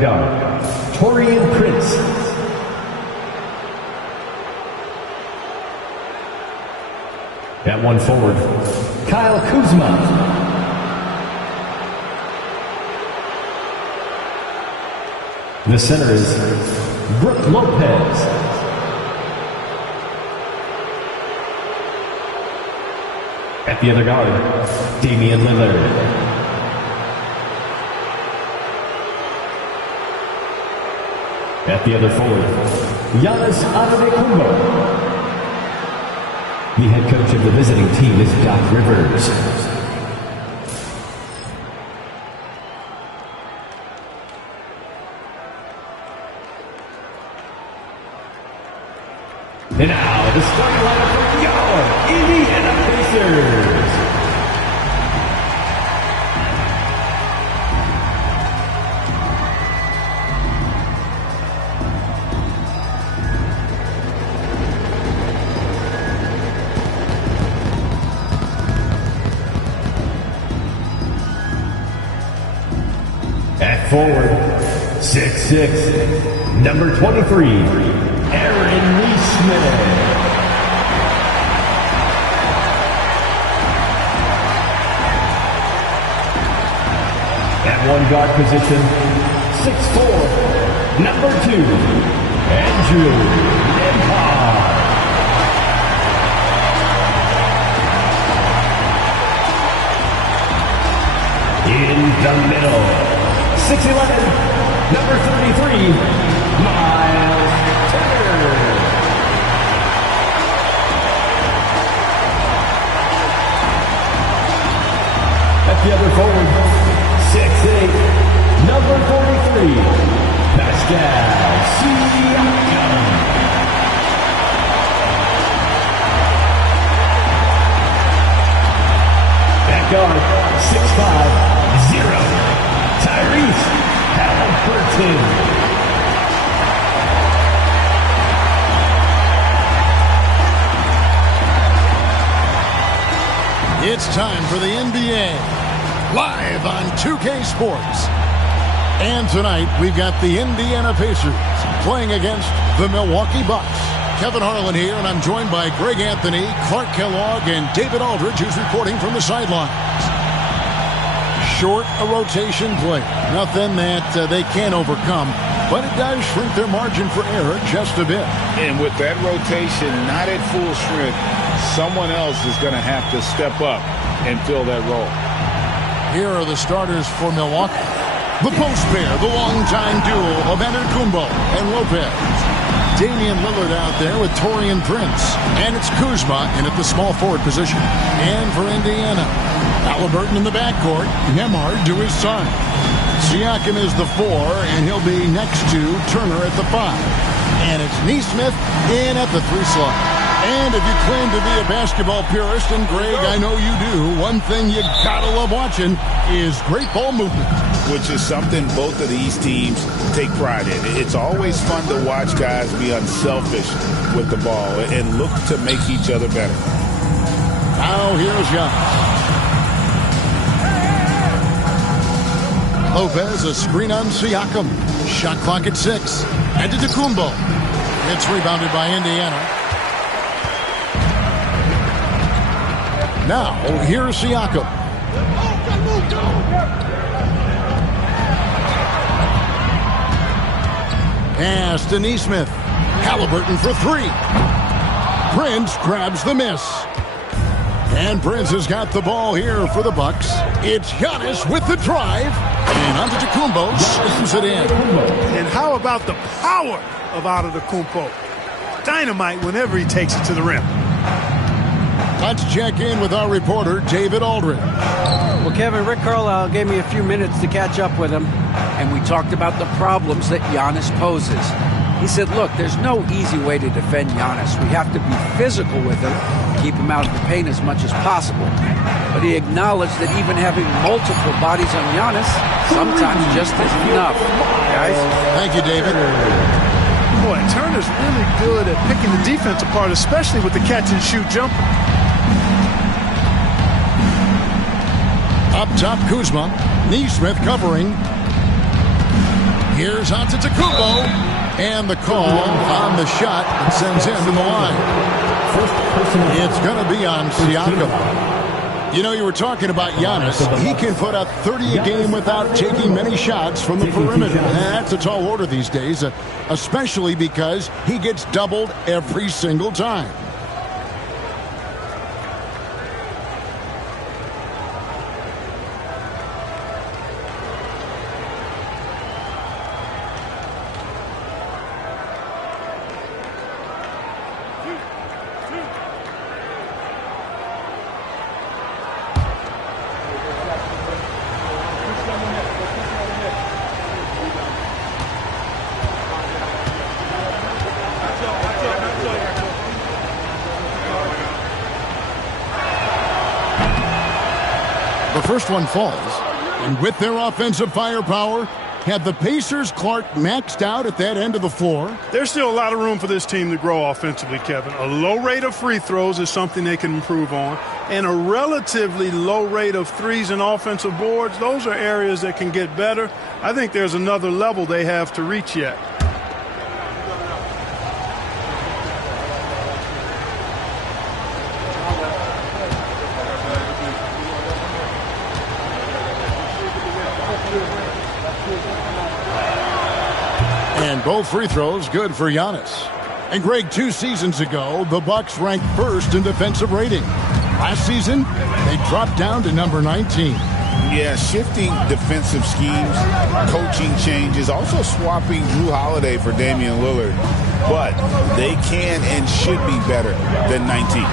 guard, Torian Prince. At one forward, Kyle Kuzma. The center is Brooke Lopez. At the other guard, Damian Lillard. At the other forward, Giannis Antetokounmpo. The head coach of the visiting team is Doc Rivers. And now, the starting lineup for your Indiana Pacers. At forward, 6'6", number 23, Aaron Neesmith. At one guard position, 6'4", number 2, Andrew Nembhard. In the middle, 6'11", number 33, Miles Turner. At the other forward, 6'8", number 43, Pascal Siakam. At guard, 6'5", 0. Tyrese Halliburton. It's time for the NBA, live on 2K Sports. And tonight, we've got the Indiana Pacers playing against the Milwaukee Bucks. Kevin Harlan here, and I'm joined by Greg Anthony, Clark Kellogg, and David Aldridge, who's reporting from the sidelines. Short a rotation play. Nothing that they can't overcome, but it does shrink their margin for error just a bit. And with that rotation not at full strength, someone else is going to have to step up and fill that role. Here are the starters for Milwaukee. The post pair, the longtime duo of Antetokounmpo and Lopez. Damian Lillard out there with Torian Prince. And it's Kuzma in at the small forward position. And for Indiana, Halliburton in the backcourt, Nembhard to his side. Siakam is the 4, and he'll be next to Turner at the 5. And it's Neesmith in at the 3 slot. And if you claim to be a basketball purist, and Greg, I know you do, one thing you gotta love watching is great ball movement. Which is something both of these teams take pride in. It's always fun to watch guys be unselfish with the ball and look to make each other better. Now here's Giannis. Lopez, a screen on Siakam. Shot clock at 6. Antetokounmpo. It's rebounded by Indiana. Now, here's Siakam. Pass to Neesmith. Halliburton for 3. Prince grabs the miss. And Prince has got the ball here for the Bucks. It's Giannis with the drive. And Antetokounmpo slams it in. And how about the power of Antetokounmpo? Dynamite whenever he takes it to the rim. Let's check in with our reporter, David Aldridge. Well, Kevin, Rick Carlisle gave me a few minutes to catch up with him, and we talked about the problems that Giannis poses. He said, look, there's no easy way to defend Giannis. We have to be physical with him, keep him out of the paint as much as possible. But he acknowledged that even having multiple bodies on Giannis sometimes just isn't enough. Guys? Thank you, David. Boy, Turner's really good at picking the defense apart, especially with the catch-and-shoot jumper. Up top, Kuzma. Neesmith covering. Here's Antetokounmpo. And the call on the shot that sends him to the line. It's going to be on Siakam. You know, you were talking about Giannis. He can put up 30 a game without taking many shots from the perimeter. That's a tall order these days, especially because he gets doubled every single time. The first one falls, and with their offensive firepower, have the Pacers' Clark maxed out at that end of the floor? There's still a lot of room for this team to grow offensively, Kevin. A low rate of free throws is something they can improve on, and a relatively low rate of threes and offensive boards. Those are areas that can get better. I think there's another level they have to reach yet. And both free throws good for Giannis. And Greg, 2 seasons ago, the Bucks ranked first in defensive rating. Last season, they dropped down to number 19. Yeah, shifting defensive schemes, coaching changes, also swapping Drew Holiday for Damian Lillard. But they can and should be better than 19.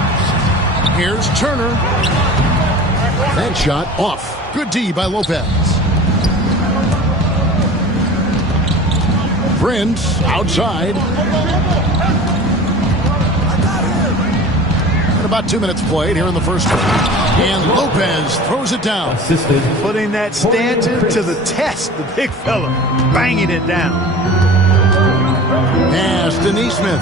Here's Turner. That shot off. Good D by Lopez. Prince outside. And about 2 minutes played here in the first one. And Lopez throws it down. Putting that stanchion to the test. The big fella banging it down. Pass to Neesmith.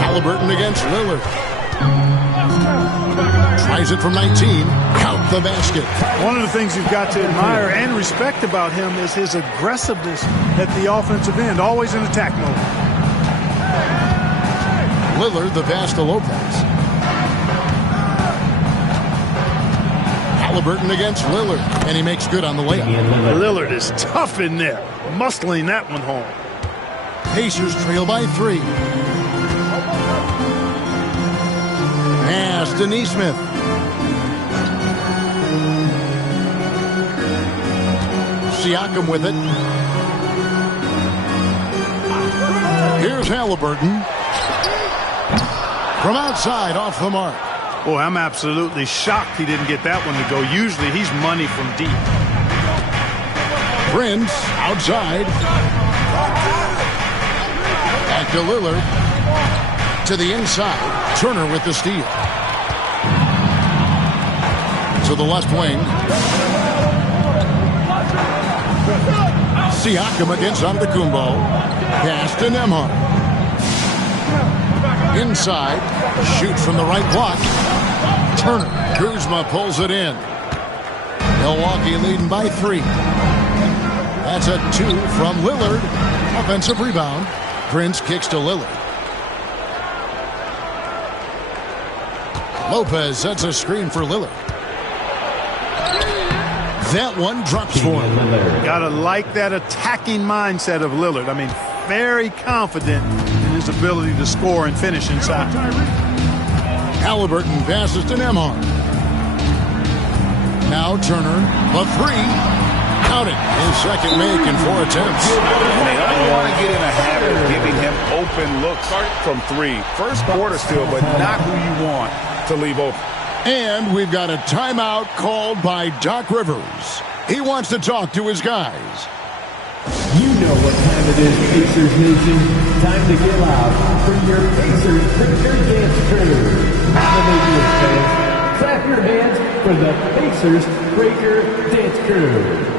Halliburton against Lillard. Tries it from 19. Count the basket. One of the things you've got to admire and respect about him is his aggressiveness at the offensive end, always in attack mode. Lillard, the pass to Lopez. Halliburton against Lillard, and he makes good on the layup. Lillard is tough in there, muscling that one home. Pacers trail by 3. Pass to Neesmith. Siakam with it. Here's Halliburton. From outside, off the mark. Boy, I'm absolutely shocked he didn't get that one to go. Usually he's money from deep. Prince outside. Back to Lillard. To the inside. Turner with the steal. To the left wing. Siakam against Antetokounmpo. Pass to Nembhard. Inside. Shoots from the right block. Turner. Kuzma pulls it in. Milwaukee leading by 3. That's a 2 from Lillard. Offensive rebound. Prince kicks to Lillard. Lopez sets a screen for Lillard. That one drops for him. Gotta like that attacking mindset of Lillard. I mean, very confident in his ability to score and finish inside. Halliburton passes to Nembhard. Now Turner, the 3. Count it. His second make in 4 attempts. And they don't want to get in a habit of giving him open looks from 3. First quarter still, but not who you want to leave open. And we've got a timeout called by Doc Rivers. He wants to talk to his guys. You know what time it is, Pacers Nation. Time to get loud for your Pacers Breaker Dance Crew. Hallelujah, fans. Clap your hands for the Pacers Breaker Dance Crew.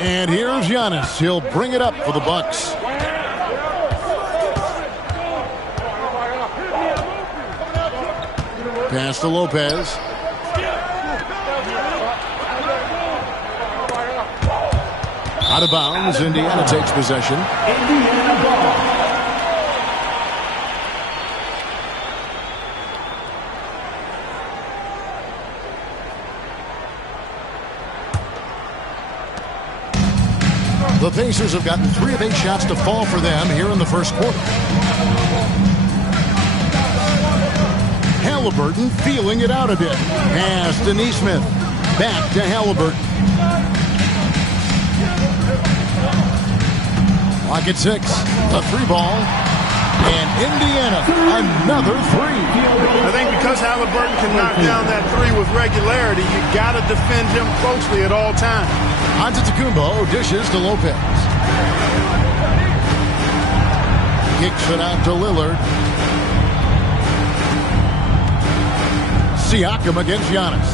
And here's Giannis. He'll bring it up for the Bucks. Pass to Lopez. Out of bounds. Indiana takes possession. Indiana ball. The Pacers have gotten 3 of 8 shots to fall for them here in the first quarter. Halliburton feeling it out a bit. Pass to Nesmith. Back to Halliburton. Clock at 6. A 3 ball. And Indiana, another 3. I think because Halliburton can knock down that 3 with regularity, you got to defend him closely at all times. Antetokounmpo dishes to Lopez. Kicks it out to Lillard. Siakam against Giannis.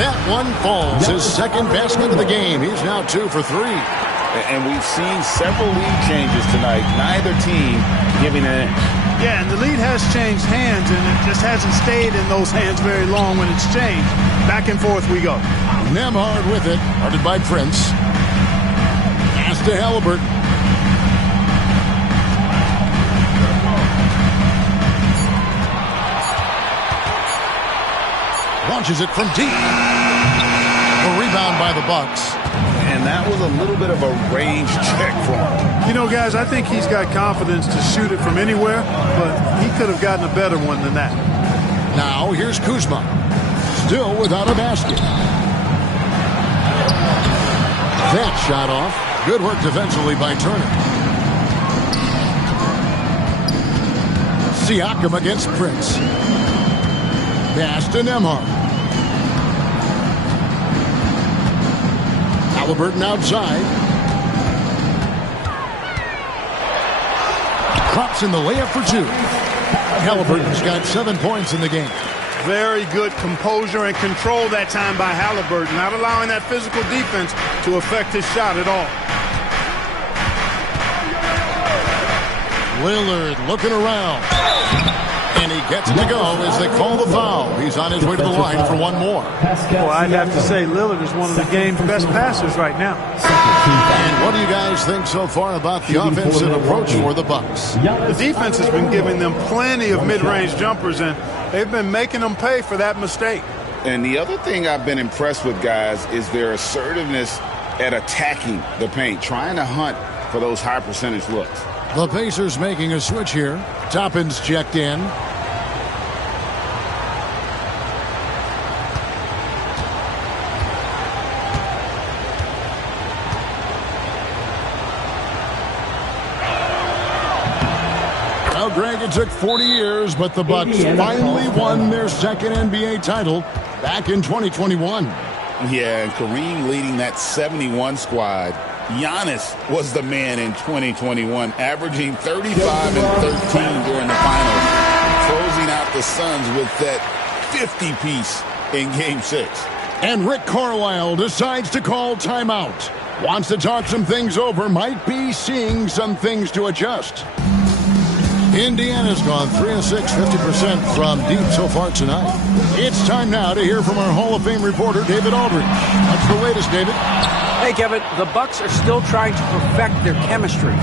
That one falls. His second basket of the game. He's now 2 for 3. And we've seen several lead changes tonight. Neither team giving an inch. Yeah, and the lead has changed hands, and it just hasn't stayed in those hands very long when it's changed. Back and forth we go. Nembhard with it. Guarded by Prince. Pass to Halliburton. Launches it from deep. A rebound by the Bucks. And that was a little bit of a range check for him. You know, guys, I think he's got confidence to shoot it from anywhere, but he could have gotten a better one than that. Now here's Kuzma. Still without a basket. That shot off. Good work defensively by Turner. Siakam against Prince. Pass to Nembhard. Halliburton outside. Drops in the layup for 2. Halliburton's got 7 points in the game. Very good composure and control that time by Halliburton, not allowing that physical defense to affect his shot at all. Lillard looking around. And he gets it to go as they call the foul. He's on his way to the line for one more. Well, I'd have to say Lillard is one of the game's best passers right now. And what do you guys think so far about the offensive approach for the Bucks? The defense has been giving them plenty of mid-range jumpers, and they've been making them pay for that mistake. And the other thing I've been impressed with, guys, is their assertiveness at attacking the paint, trying to hunt for those high percentage looks. The Pacers making a switch here. Toppin's checked in. Well, Greg, it took 40 years, but the Bucks finally won their second NBA title back in 2021. Yeah, and Kareem leading that 71 squad. Giannis was the man in 2021, averaging 35 and 13 during the finals, closing out the Suns with that 50-piece in Game 6. And Rick Carlisle decides to call timeout. Wants to talk some things over, might be seeing some things to adjust. Indiana's gone 3 of 6, 50% from deep so far tonight. It's time now to hear from our Hall of Fame reporter, David Aldridge. What's the latest, David? Hey, Kevin, the Bucks are still trying to perfect their chemistry.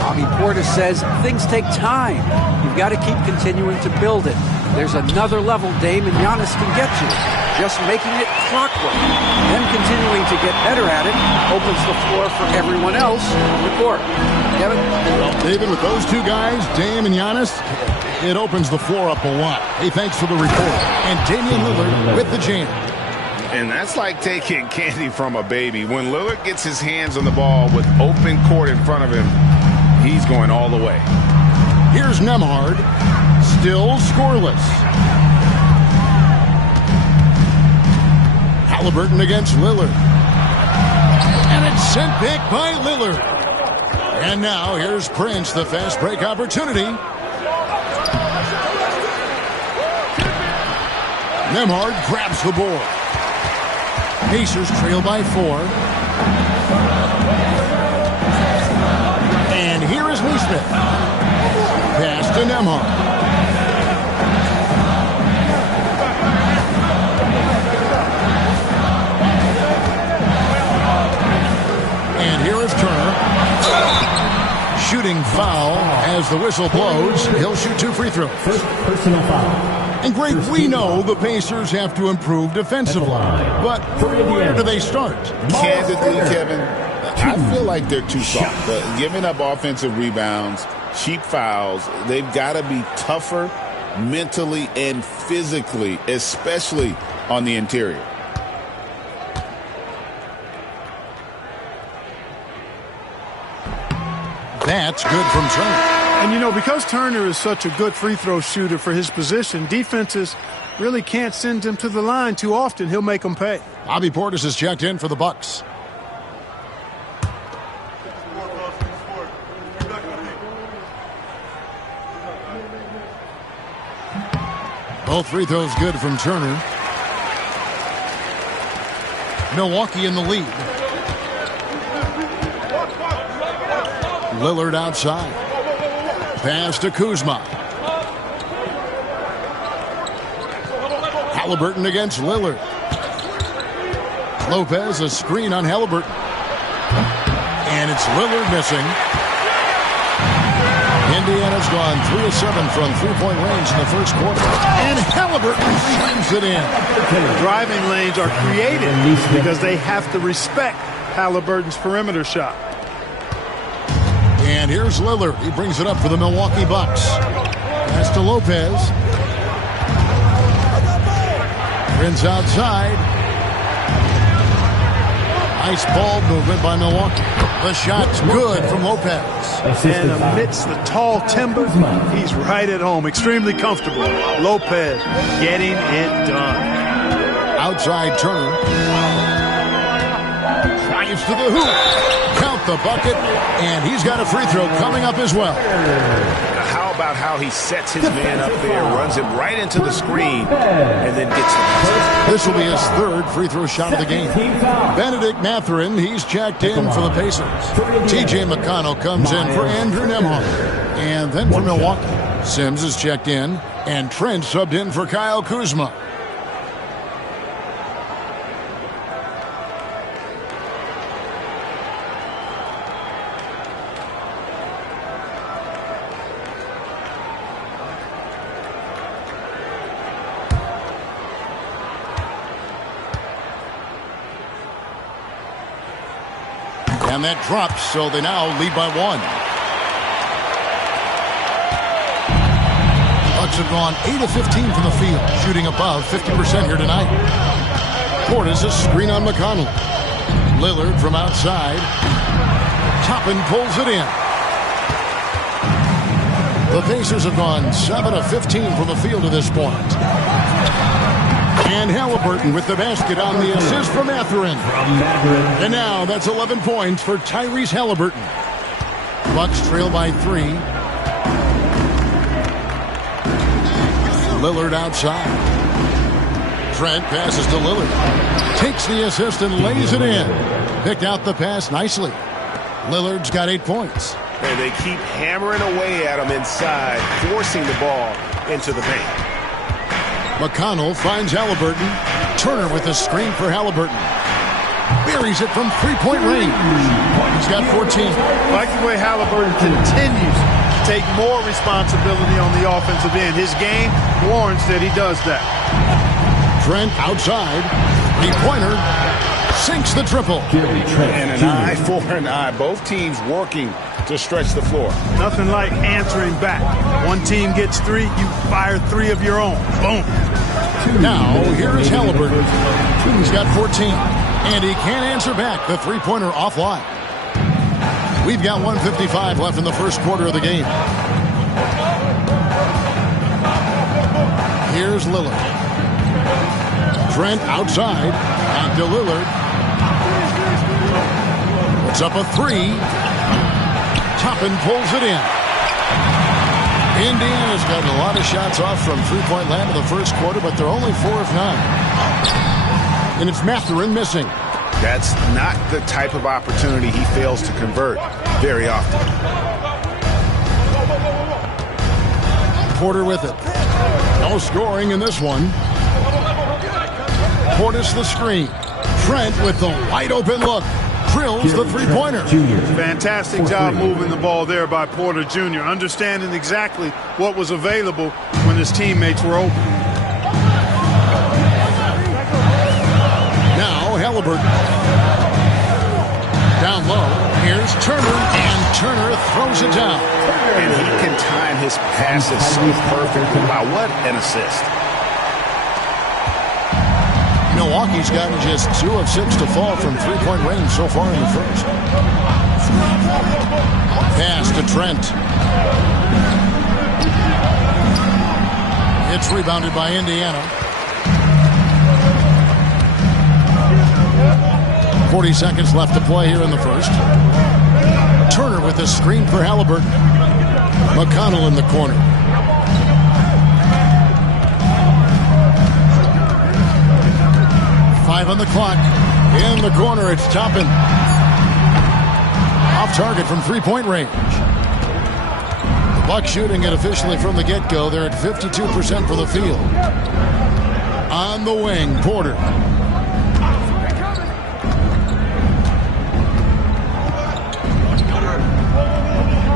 Bobby Portis says things take time. You've got to keep continuing to build it. There's another level Dame and Giannis can get to. Just making it clockwork. Them continuing to get better at it opens the floor for everyone else on the court. Kevin? Well, David, with those two guys, Dame and Giannis, it opens the floor up a lot. Hey, thanks for the report. And Damian Lillard with the jam. And that's like taking candy from a baby. When Lillard gets his hands on the ball with open court in front of him, he's going all the way. Here's Nembhard, still scoreless. Halliburton against Lillard. And it's sent back by Lillard. And now here's Prince, the fast break opportunity. Nembhard grabs the board. Pacers trail by 4. And here is Neesmith. Pass to Nembhard. And here is Turner. Shooting foul as the whistle blows. He'll shoot 2 free throws. First personal foul. And Greg, we know the Pacers have to improve defensively, but where do they start? Candidly, Kevin, I feel like they're too soft. Giving up offensive rebounds, cheap fouls, they've got to be tougher mentally and physically, especially on the interior. That's good from Turner. And, you know, because Turner is such a good free throw shooter for his position, defenses really can't send him to the line too often. He'll make them pay. Bobby Portis has checked in for the Bucks. Both free throws good from Turner. Milwaukee in the lead. Lillard outside. Pass to Kuzma. Halliburton against Lillard. Lopez, a screen on Halliburton. And it's Lillard missing. Indiana's gone 3 of 7 from three-point range in the first quarter. And Halliburton slams it in. Driving lanes are created because they have to respect Halliburton's perimeter shot. And here's Lillard. He brings it up for the Milwaukee Bucks. Pass to Lopez. Prince outside. Nice ball movement by Milwaukee. The shot's good from Lopez. And amidst the tall timber, he's right at home. Extremely comfortable. Lopez getting it done. Outside Turner. Drives to the hoop. Count the bucket. And he's got a free throw coming up as well. How about how he sets his man up there, runs him right into the screen, and then gets the This will be his third free throw shot of the game. Benedict Mathurin, he's checked in for the Pacers. T.J. McConnell comes in for Andrew Nembhard. And then for Milwaukee, Sims is checked in, and Trent subbed in for Kyle Kuzma. And that drops, so they now lead by 1. Bucks have gone 8 of 15 from the field, shooting above 50% here tonight. Portis a screen on McConnell. Lillard from outside. Toppin pulls it in. The Pacers have gone 7 of 15 from the field to this point. And Halliburton with the basket on the assist from Mathurin. And now that's 11 points for Tyrese Halliburton. Bucks trail by 3. Lillard outside. Trent passes to Lillard. Takes the assist and lays it in. Picked out the pass nicely. Lillard's got 8 points. And they keep hammering away at him inside, forcing the ball into the paint. McConnell finds Halliburton. Turner with a screen for Halliburton. Buries it from three-point range. He's got 14. I like the way Halliburton continues to take more responsibility on the offensive end. His game warrants that he does that. Trent outside. Three-pointer. Sinks the triple. And an eye for an eye. Both teams working to stretch the floor. Nothing like answering back. One team gets 3, you fire 3 of your own. Boom. Now, here is Halliburton. He's got 14. And he can't answer back. The three-pointer offline. We've got 1:55 left in the first quarter of the game. Here's Lillard. Trent outside. Back to Lillard. Puts up a 3. Toppin pulls it in. Indiana's gotten a lot of shots off from three-point land in the first quarter, but they're only 4 of 9. and it's Mathurin missing. That's not the type of opportunity he fails to convert very often. Porter with it. No scoring in this one. Portis the screen. Trent with the wide open look. Drills the three-pointer. Fantastic job moving the ball there by Porter Jr., understanding exactly what was available when his teammates were open. Now Halliburton. Down low. Here's Turner, and Turner throws it down. And he can time his passes so perfectly. Wow, what an assist. Milwaukee's gotten just 2 of 6 to fall from three-point range so far in the first. Pass to Trent. It's rebounded by Indiana. 40 seconds left to play here in the first. Turner with a screen for Halliburton. McConnell in the corner. Five on the clock. In the corner, it's Toppin. Off target from three-point range. The Bucks shooting it officially from the get-go. They're at 52% for the field. On the wing, Porter.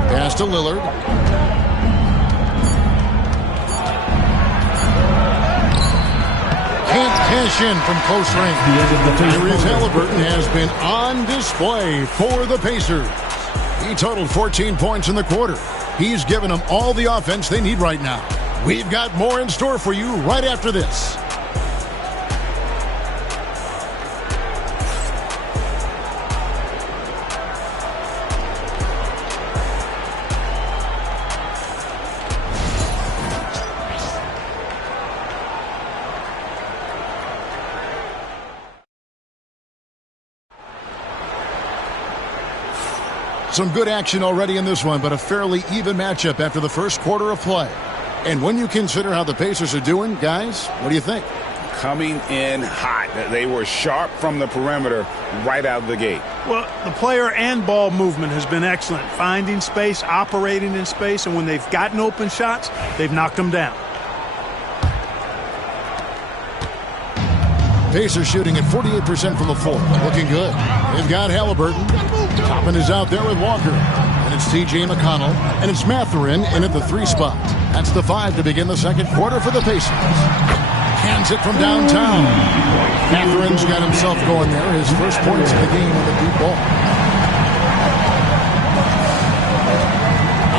Pass to Lillard. Can't cash in from close range. Tyrese Halliburton has been on display for the Pacers. He totaled 14 points in the quarter. He's given them all the offense they need right now. We've got more in store for you right after this. Some good action already in this one, but a fairly even matchup after the first quarter of play. And when you consider how the Pacers are doing, guys, what do you think? Coming in hot. They were sharp from the perimeter right out of the gate. Well, the player and ball movement has been excellent. Finding space, operating in space, and when they've gotten open shots, they've knocked them down. Pacers shooting at 48% from the floor. Looking good. They've got Halliburton. Toppin is out there with Walker. And it's T.J. McConnell. And it's Mathurin in at the 3 spot. That's the 5 to begin the second quarter for the Pacers. Hands it from downtown. Mathurin's got himself going there. His first points of the game on the deep ball.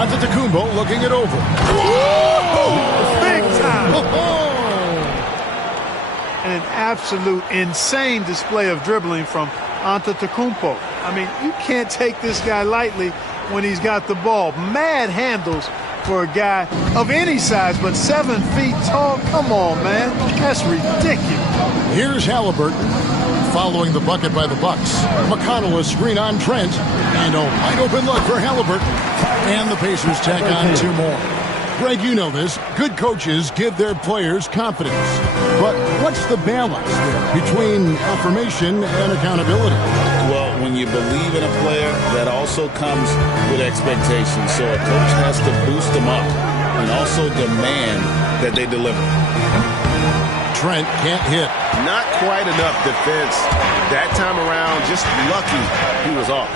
Antetokounmpo looking it over. Whoa! Big time! Oh-ho! An absolute insane display of dribbling from Antetokounmpo. I mean, you can't take this guy lightly when he's got the ball. Mad handles for a guy of any size, but 7 feet tall. Come on, man. That's ridiculous. Here's Halliburton following the bucket by the Bucks. McConnell is screen on Trent, and a wide open look for Halliburton. And the Pacers tack on 2 more. Greg, you know this. Good coaches give their players confidence. But what's the balance there between affirmation and accountability? Well, when you believe in a player, that also comes with expectations. So a coach has to boost them up and also demand that they deliver. Trent can't hit. Not quite enough defense. That time around, just lucky he was off.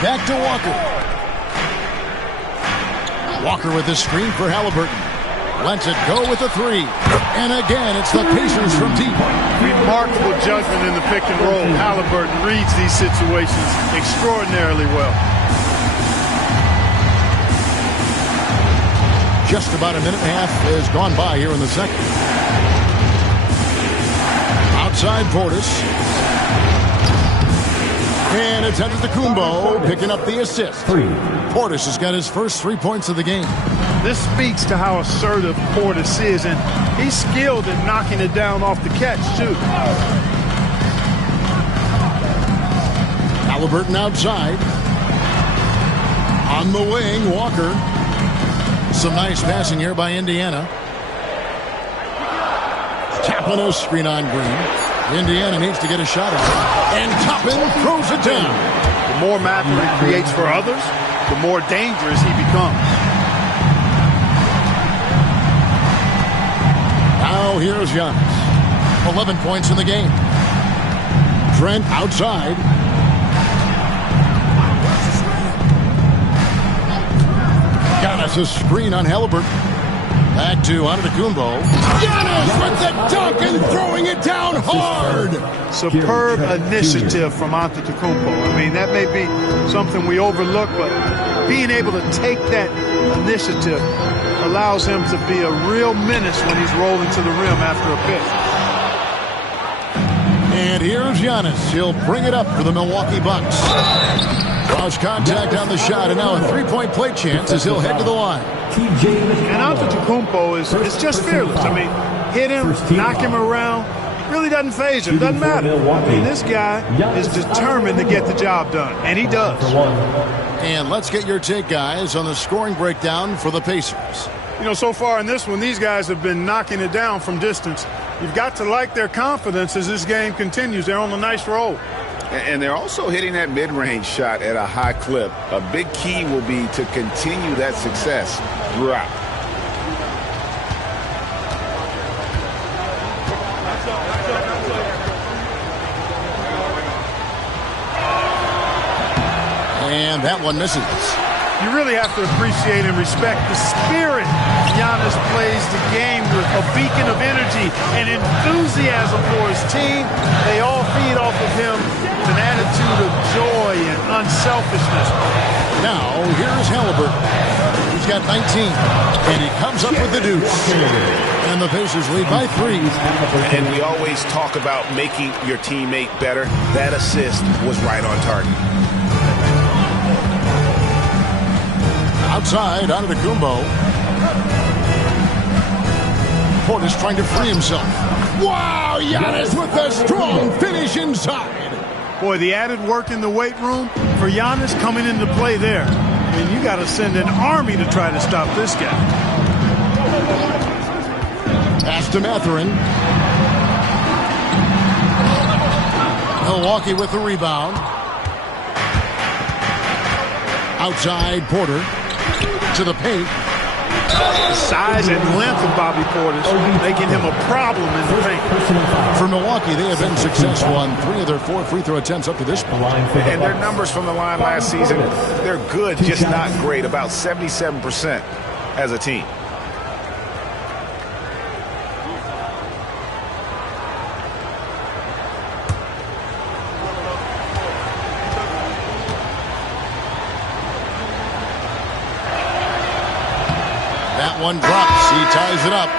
Back to Walker. Walker with the screen for Halliburton. Lets it go with the 3. And again, it's the Pacers from deep. Remarkable judgment in the pick and roll. Halliburton reads these situations extraordinarily well. Just about a minute and a half has gone by here in the second. Outside Portis. And it's Antetokounmpo picking up the assist. Portis has got his first 3 points of the game. This speaks to how assertive Portis is, and he's skilled at knocking it down off the catch, too. Halliburton outside. On the wing, Walker. Some nice passing here by Indiana. Toppin a screen on Green. Indiana needs to get a shot off. And Toppin throws it down. The more Mathurin creates for others, the more dangerous he becomes. Now here's Giannis. 11 points in the game. Trent outside. Giannis a screen on Halliburton. Back to Antetokounmpo. Giannis with the dunk and throwing it down hard. Superb initiative from Antetokounmpo. I mean, that may be something we overlook, but being able to take that initiative allows him to be a real menace when he's rolling to the rim after a pick. And here's Giannis. He'll bring it up for the Milwaukee Bucks. Draws contact on the shot, and now a three-point play chance as he'll head to the line. And Antetokounmpo is just fearless. I mean, hit him, knock him around, really doesn't faze him, doesn't matter. I mean, this guy is determined to get the job done, and he does. And let's get your take, guys, on the scoring breakdown for the Pacers. You know, so far in this one, these guys have been knocking it down from distance. You've got to like their confidence as this game continues. They're on a nice roll. And they're also hitting that mid-range shot at a high clip. A big key will be to continue that success throughout. And that one misses. You really have to appreciate and respect the spirit Giannis plays the game with, a beacon of energy and enthusiasm for his team. They all feed off of him with an attitude of joy and unselfishness. Now, here's Halliburton. He's got 19, and he comes up with the deuce. And the Pacers lead by 3. And we always talk about making your teammate better. That assist was right on target. Outside, Antetokounmpo. Portis trying to free himself. Wow, Giannis with a strong finish inside. Boy, the added work in the weight room for Giannis coming into play there. I mean, you got to send an army to try to stop this guy. Pass to Mathurin. Milwaukee with the rebound. Outside, Porter. To the paint. The size and length of Bobby Portis making him a problem in the paint. For Milwaukee, they have been successful on 3 of their 4 free throw attempts up to this point. And their numbers from the line last season, they're good, just not great. About 77% as a team. One drops. He ties it up.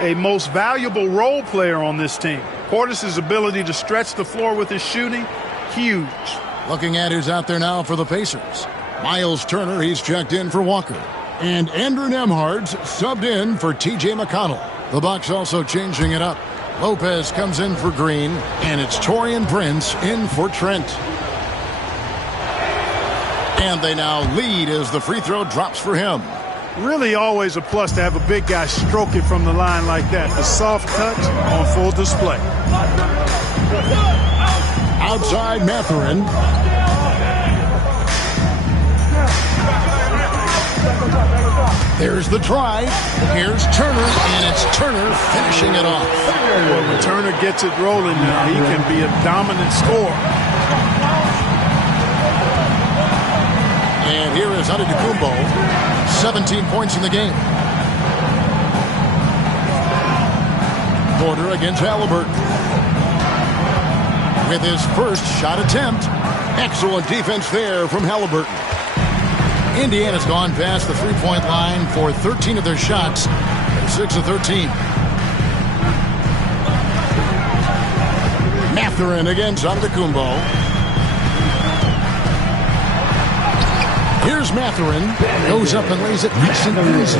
A most valuable role player on this team. Portis' ability to stretch the floor with his shooting, huge. Looking at who's out there now for the Pacers. Miles Turner, he's checked in for Walker. And Andrew Nembhard's subbed in for T.J. McConnell. The Bucks also changing it up. Lopez comes in for Green, and it's Taurean Prince in for Trent. And they now lead as the free throw drops for him. Really always a plus to have a big guy stroke it from the line like that. The soft touch on full display. Outside Mathurin. There's the try. Here's Turner, and it's Turner finishing it off. Well, when Turner gets it rolling now, he can be a dominant scorer. And here is Antetokounmpo. 17 points in the game. Porter against Halliburton. With his first shot attempt. Excellent defense there from Halliburton. Indiana's gone past the three-point line for 13 of their shots. 6 of 13. Mathurin against Antetokounmpo. Here's Mathurin. Goes up and lays it nice and easy.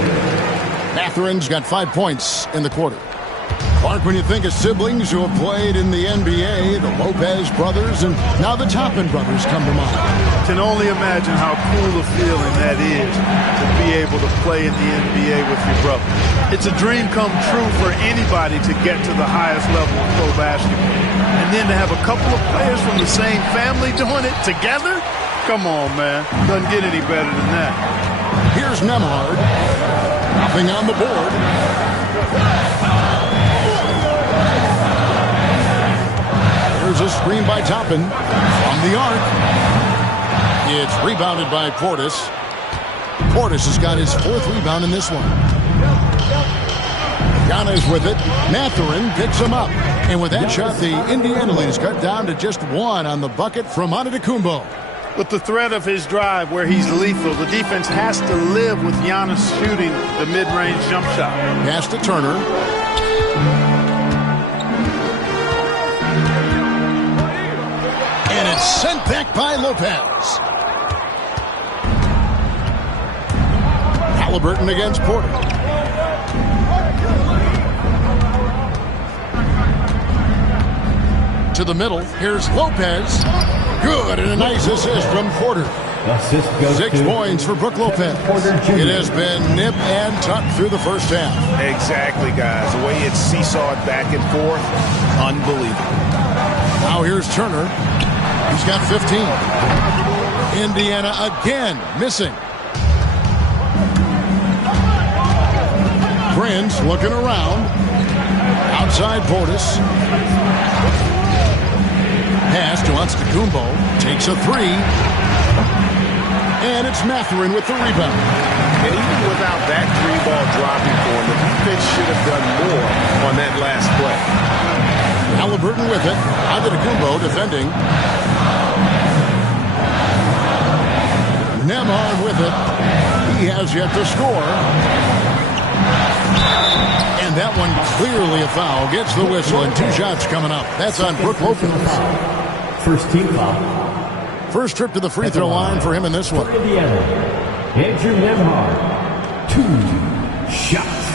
Mathurin's got 5 points in the quarter. Clark, when you think of siblings who have played in the NBA, the Lopez brothers, and now the Toppin brothers come to mind. Can only imagine how cool a feeling that is to be able to play in the NBA with your brother. It's a dream come true for anybody to get to the highest level of pro basketball. And then to have a couple of players from the same family doing it together? Come on, man. Doesn't get any better than that. Here's Nembhard. Nothing on the board. There's a screen by Toppin from the arc. It's rebounded by Portis. Portis has got his 4th rebound in this one. Giannis with it. Mathurin picks him up. And with that shot, the Indiana lead is cut down to just 1 on the bucket from Antetokounmpo. With the threat of his drive where he's lethal, the defense has to live with Giannis shooting the mid-range jump shot. Pass to Turner. And it's sent back by Lopez. Halliburton against Porter. To the middle. Here's Lopez. Good, and a nice assist from Porter. Assist goes 6 to points for Brook Lopez. It has been nip and tuck through the first half. Exactly, guys. The way it's seesawed back and forth, unbelievable. Now here's Turner. He's got 15. Indiana again missing. Prince looking around. Outside Portis. Pass to Antetokounmpo. Takes a 3. And it's Mathurin with the rebound. And even without that 3-ball dropping for him, the defense should have done more on that last play. Halliburton with it. Antetokounmpo defending. Nembhard with it. He has yet to score. And that one clearly a foul. Gets the whistle and 2 shots coming up. That's on Brook Lopez. First team foul. First trip to the free throw line for him in this one. For Indiana, Andrew Nembhard. 2 shots.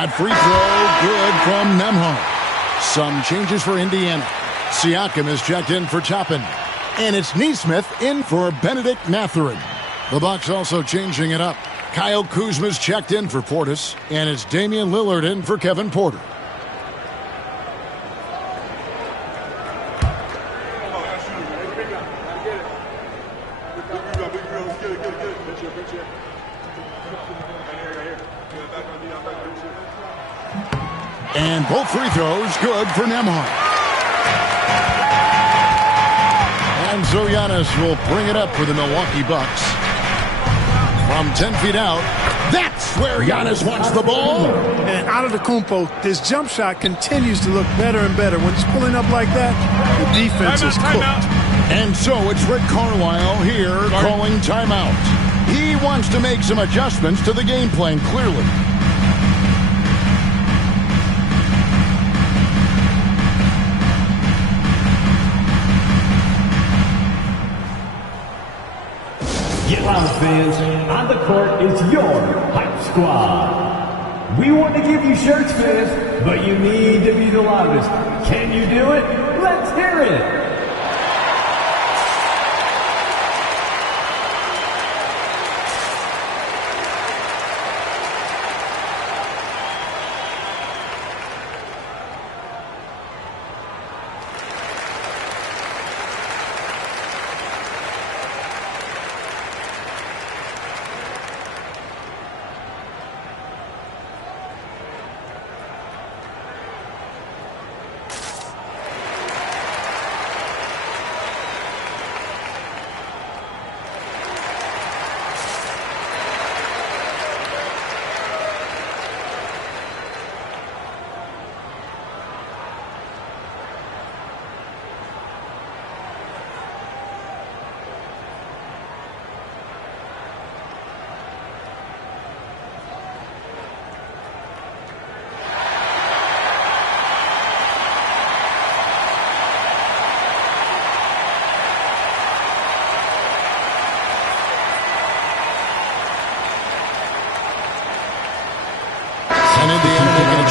That free throw, good from Nembhard. Some changes for Indiana. Siakam is checked in for Toppin. And it's Nesmith in for Benedict Mathurin. The Bucks also changing it up. Kyle Kuzma's checked in for Portis. And it's Damian Lillard in for Kevin Porter. And both free throws good for Nembhard. And so Giannis will bring it up for the Milwaukee Bucks. From 10 feet out, that's where Giannis wants the ball. And Antetokounmpo, his jump shot continues to look better and better. When he's pulling up like that, the defense is cooked. And so it's Rick Carlisle here calling timeout. He wants to make some adjustments to the game plan, clearly. Get loud, fans. On the court is your Hype Squad. We want to give you shirts, fans, but you need to be the loudest. Can you do it? Let's hear it.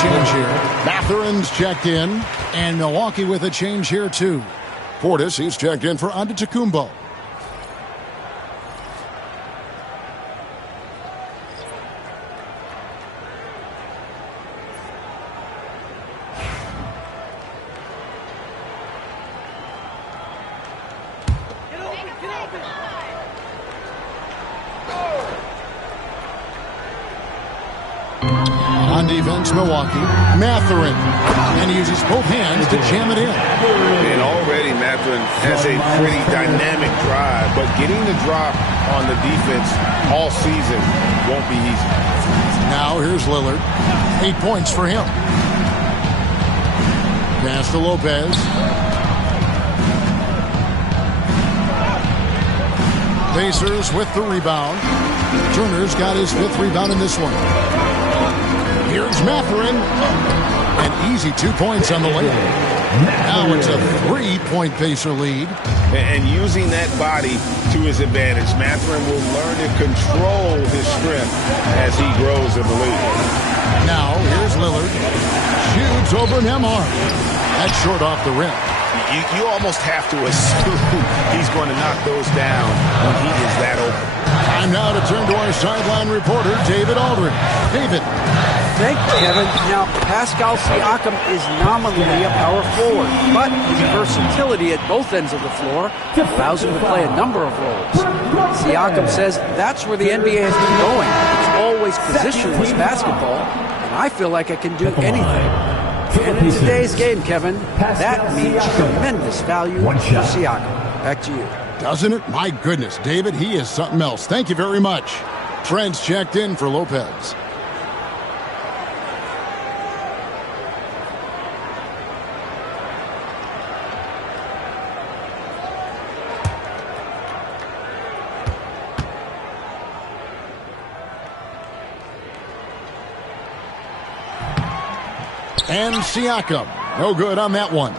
change here. Mathurin's checked in, and Milwaukee with a change here too. Portis, he's checked in for Antetokounmpo. On defense, Milwaukee. Mathurin. And he uses both hands to jam it in. And already Mathurin has a pretty dynamic drive, but getting the drop on the defense all season won't be easy. Now here's Lillard. 8 points for him. Pass to Lopez. Pacers with the rebound. Turner's got his 5th rebound in this one. Here's Mathurin. An easy 2 points on the layup. Now it's a 3-point Pacer lead. And using that body to his advantage, Mathurin will learn to control his strength as he grows in the league. Now here's Lillard. Shoots over Nemhard. That's short off the rim. You almost have to assume he's going to knock those down when he is that open. Time now to turn to our sideline reporter, David Aldridge. David. Thank you, Kevin. Now, Pascal Siakam is nominally a power forward, but his versatility at both ends of the floor allows him to play a number of roles. Siakam says that's where the NBA has been going. It's always positionless basketball, and I feel like I can do anything. And in today's game, Kevin, that means tremendous value for Siakam. Back to you. Doesn't it? My goodness, David, he is something else. Thank you very much. Trent's checked in for Lopez. And Siakam, no good on that one.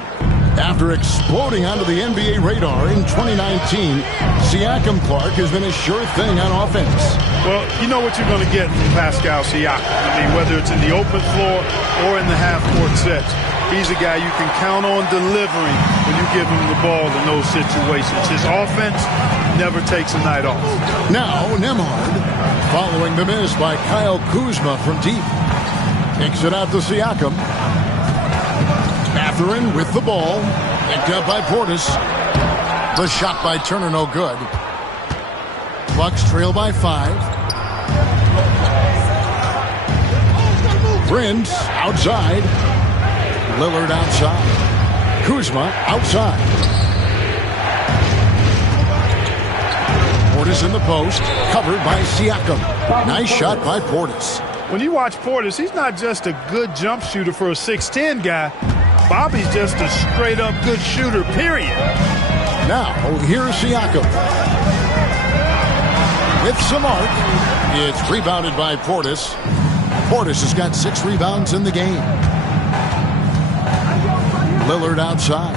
After exploding onto the NBA radar in 2019, Siakam Clark has been a sure thing on offense. Well, you know what you're going to get from Pascal Siakam. I mean, whether it's in the open floor or in the half-court sets, he's a guy you can count on delivering when you give him the ball in those situations. His offense never takes a night off. Now, Nemhard, following the miss by Kyle Kuzma from deep. Kicks it out to Siakam. Mathurin with the ball. Picked up by Portis. The shot by Turner, no good. Bucks trail by 5. Prince outside. Lillard outside. Kuzma outside. Portis in the post. Covered by Siakam. Nice shot by Portis. When you watch Portis, he's not just a good jump shooter for a 6'10 guy. Bobby's just a straight-up good shooter, period. Now, here's Siakam. With some arc. It's rebounded by Portis. Portis has got 6 rebounds in the game. Lillard outside.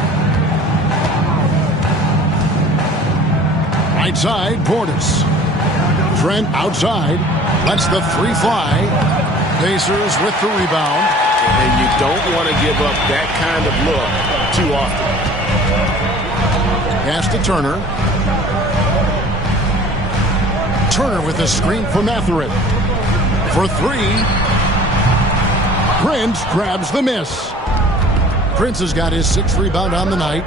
Right side, Portis. Trent outside. Lets the 3 fly. Pacers with the rebound. And you don't want to give up that kind of look too often. Pass to Turner. Turner with a screen for Mathurin. For 3. Prince grabs the miss. Prince has got his 6th rebound on the night.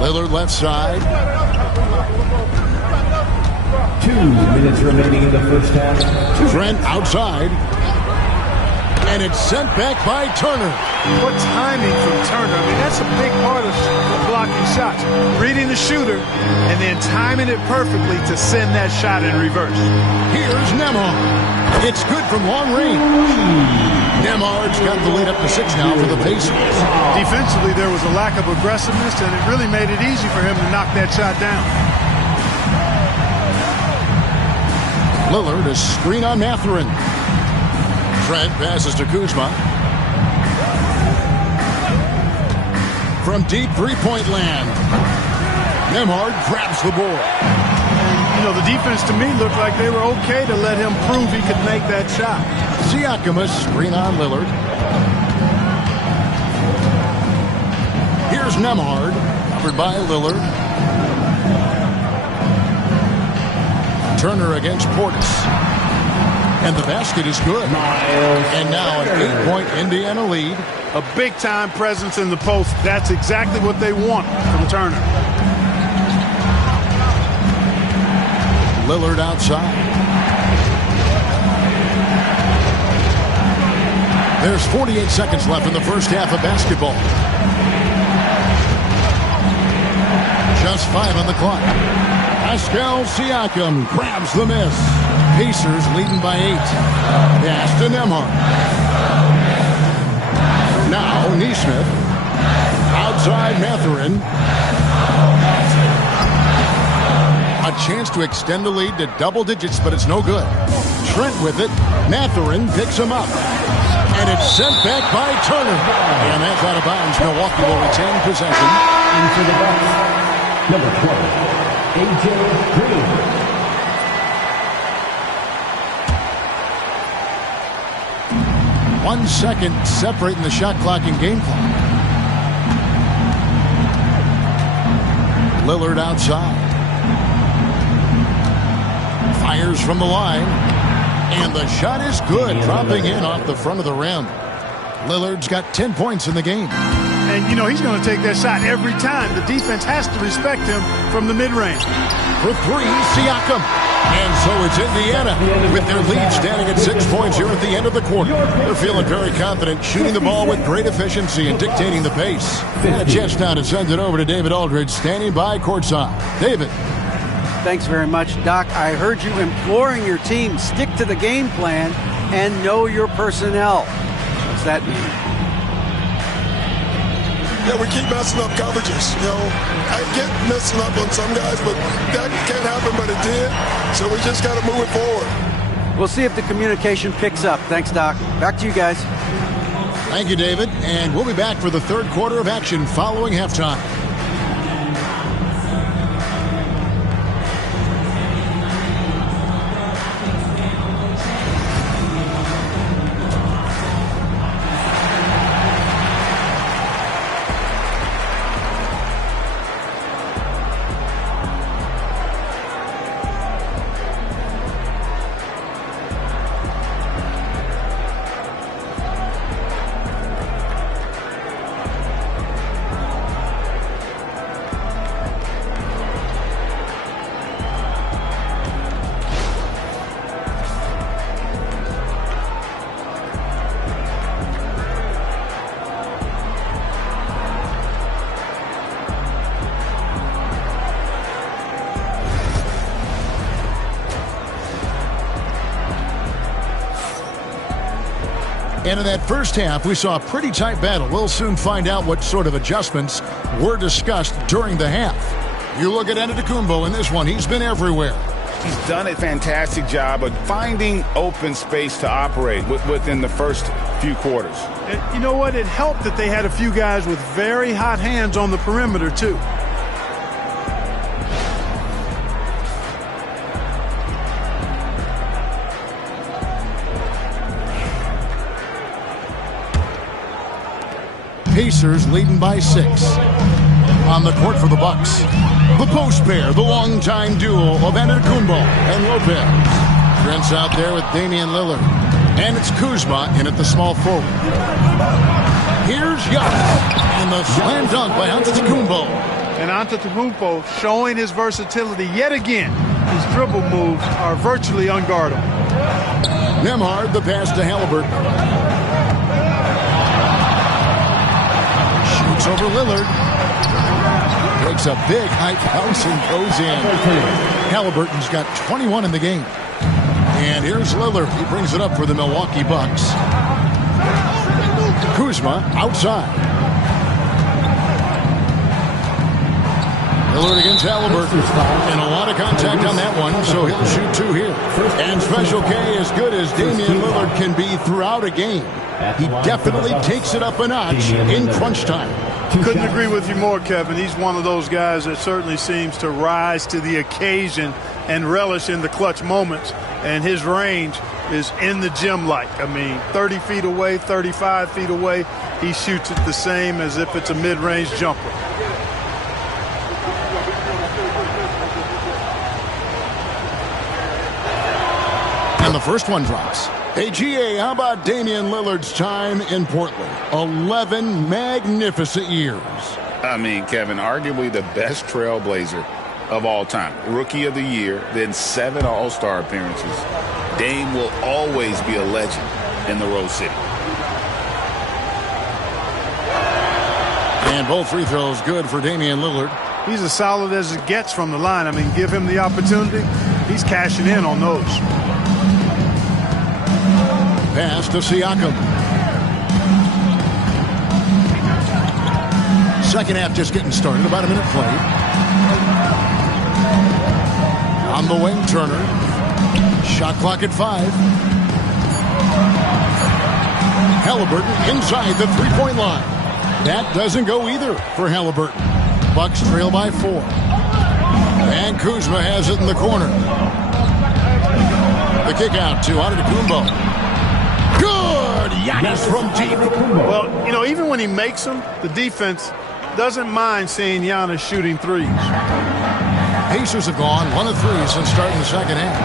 Lillard left side. 2 minutes remaining in the first half. Trent outside. And it's sent back by Turner. What timing from Turner. I mean, that's a big part of blocking shots. Reading the shooter and then timing it perfectly to send that shot in reverse. Here's Nemhard. It's good from long range. Nemhard's got the lead up to 6 now for the Pacers. Defensively, there was a lack of aggressiveness, and it really made it easy for him to knock that shot down. Lillard, a screen on Mathurin. Trent passes to Kuzma. From deep 3-point land. Nemhard grabs the board. And, you the defense to me looked like they were okay to let him prove he could make that shot. Siakam, a screen on Lillard. Here's Nembhard, covered by Lillard. Turner against Portis. And the basket is good. And now an 8-point Indiana lead. A big-time presence in the post. That's exactly what they want from Turner. Lillard outside. There's 48 seconds left in the first half of basketball. Just 5 on the clock. Pascal Siakam grabs the miss. Pacers leading by 8. Pass to Nembhard. Now Nesmith. Outside Mathurin. A chance to extend the lead to double digits, but it's no good. Trent with it. Mathurin picks him up. And it's sent back by Turner. And that's out of bounds. Milwaukee will retain possession. And for the Bucks, number 12, A.J. Green. One second separating the shot clock and game clock. Lillard outside. Fires from the line. And the shot is good, dropping in off the front of the rim. Lillard's got 10 points in the game. And, he's going to take that shot every time. The defense has to respect him from the mid-range. For 3, Siakam. And so it's Indiana with their lead standing at 6 points here at the end of the quarter. They're feeling very confident, shooting the ball with great efficiency and dictating the pace. And a chance now to send it over to David Aldridge, standing by courtside. David. Thanks very much, Doc. I heard you imploring your team, stick to the game plan and know your personnel. What's that mean? Yeah, we keep messing up coverages. I get messing up on some guys, but that can't happen, but it did. So we just got to move it forward. We'll see if the communication picks up. Thanks, Doc. Back to you guys. Thank you, David. And we'll be back for the third quarter of action following halftime. And in that first half, we saw a pretty tight battle. We'll soon find out what sort of adjustments were discussed during the half. You look at Antetokounmpo in this one. He's been everywhere. He's done a fantastic job of finding open space to operate within the first few quarters. And you know what? It helped that they had a few guys with very hot hands on the perimeter, too. Pacers leading by 6. On the court for the Bucks, the post pair, the longtime duo of Antetokounmpo and Lopez. Trent's out there with Damian Lillard. And it's Kuzma in at the small forward. Here's Giannis. And the slam dunk by Antetokounmpo. And Antetokounmpo showing his versatility yet again. His dribble moves are virtually unguardable. Nembhard, the pass to Halliburton. Shoots over Lillard. Takes a big height bounce and goes in. Halliburton's got 21 in the game. And here's Lillard. He brings it up for the Milwaukee Bucks. Kuzma outside. Lillard against Halliburton. And a lot of contact on that one, so he'll shoot 2 here. And Special K, as good as Damian Lillard can be throughout a game, he definitely takes it up a notch in crunch time. Couldn't agree with you more, Kevin. He's one of those guys that certainly seems to rise to the occasion and relish in the clutch moments. And his range is in the gym-like. I mean, 30 feet away, 35 feet away, he shoots it the same as if it's a mid-range jumper. And the first one drops. Hey, GA, how about Damian Lillard's time in Portland? 11 magnificent years. I mean, Kevin, arguably the best trailblazer of all time. Rookie of the year, then 7 All-Star appearances. Dame will always be a legend in the Rose City. And both free throws good for Damian Lillard. He's as solid as it gets from the line. I mean, give him the opportunity. He's cashing in on those. Pass to Siakam. Second half just getting started. About a minute played. On the wing, Turner. Shot clock at 5. Halliburton inside the three-point line. That doesn't go either for Halliburton. Bucks trail by 4. And Kuzma has it in the corner. The kick out to Antetokounmpo. Good! Giannis from deep. Well, you know, even when he makes them, the defense doesn't mind seeing Giannis shooting threes. Pacers have gone 1 of 3 since starting the second half.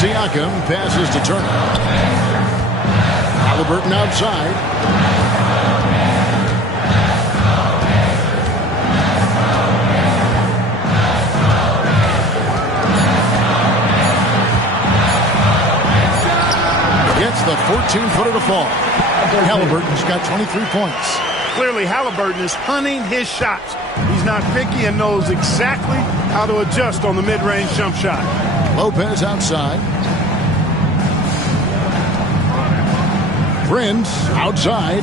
Siakam passes to Turner. Halliburton outside. Gets the 14-footer to fall. Halliburton's got 23 points. Clearly, Halliburton is hunting his shots. He's not picky and knows exactly how to adjust on the mid-range jump shot. Lopez outside. Prince outside.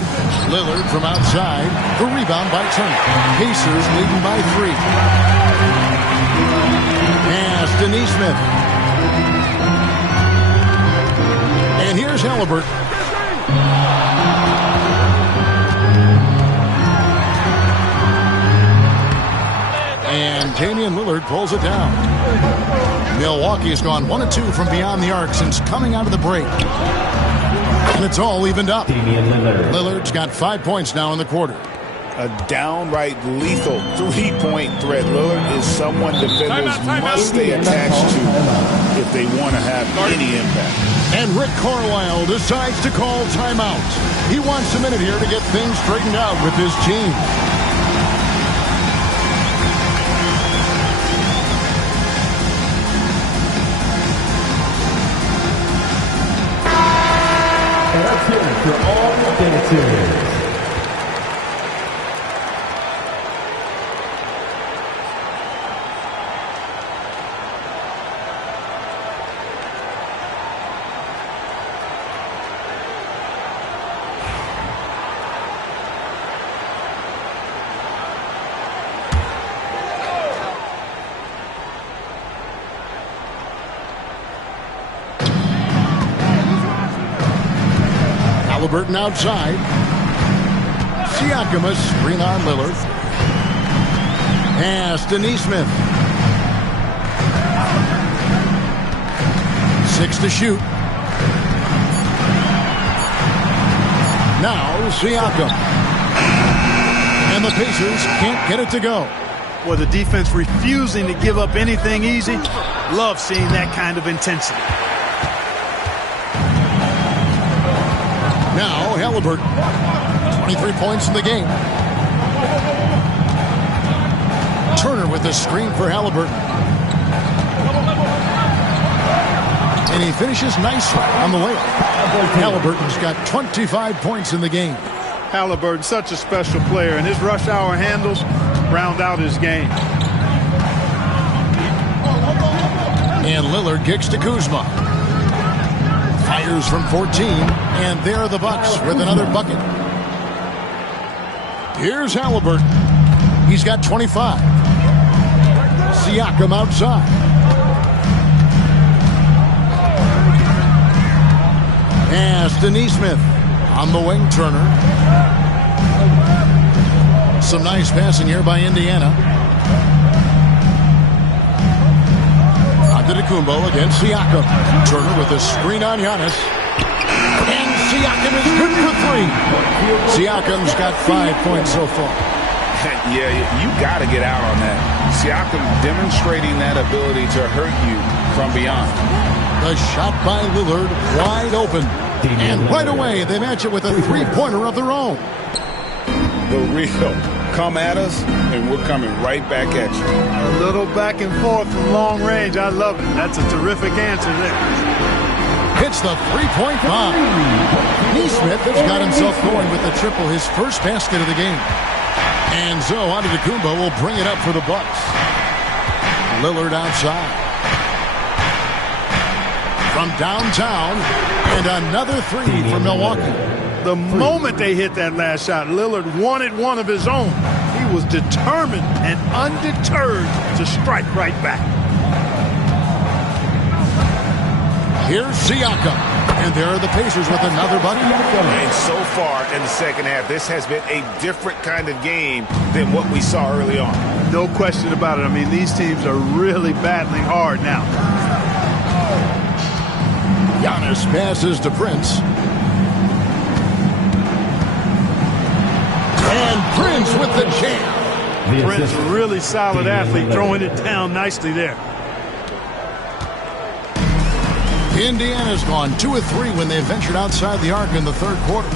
Lillard from outside. The rebound by Turner. Pacers leading by 3. Pass to Nesmith. And here's Halliburton. And Damian Lillard pulls it down. Milwaukee has gone 1 of 2 from beyond the arc since coming out of the break. And it's all evened up. Lillard's got 5 points now in the quarter. A downright lethal three-point threat. Lillard is someone defenders must stay attached to if they want to have any impact. And Rick Carlisle decides to call timeout. He wants a minute here to get things straightened out with his team. And that's it for all dancers. Halliburton outside. Siakam a screen on Lillard. Pass to Nesmith. 6 to shoot. Now Siakam. And the Pacers can't get it to go. Well, the defense refusing to give up anything easy. Love seeing that kind of intensity. Now Halliburton, 23 points in the game. Turner with the screen for Halliburton. And he finishes nicely on the layup. Halliburton's got 25 points in the game. Halliburton, such a special player, and his rush hour handles round out his game. And Lillard kicks to Kuzma. Fires from 14, and there are the Bucks with another bucket. Here's Halliburton. He's got 25. Siakam outside. Pass to Nesmith. On the wing, Turner. Some nice passing here by Indiana. Antetokounmpo against Siakam. Turner with a screen on Giannis. And Siakam is good for three. Siakam's got 5 points so far. Yeah, you got to get out on that. Siakam demonstrating that ability to hurt you from beyond. The shot by Lillard, wide open. And right away, they match it with a three-pointer of their own. The real. Come at us, and we're coming right back at you. A little back and forth from long range. I love it. That's a terrific answer there. Hits the three-point bomb. Neesmith has got himself going with the triple, his first basket of the game. And so Antetokounmpo will bring it up for the Bucks. Lillard outside. From downtown, and another three for Milwaukee. The moment they hit that last shot, Lillard wanted one of his own. He was determined and undeterred to strike right back. Here's Siakam. And there are the Pacers with another bucket. And so far in the second half, this has been a different kind of game than what we saw early on. No question about it. I mean, these teams are really battling hard now. Giannis passes to Prince. And Prince with the jam. Prince, a really solid athlete, throwing it down nicely there. Indiana's gone 2 of 3 when they ventured outside the arc in the third quarter.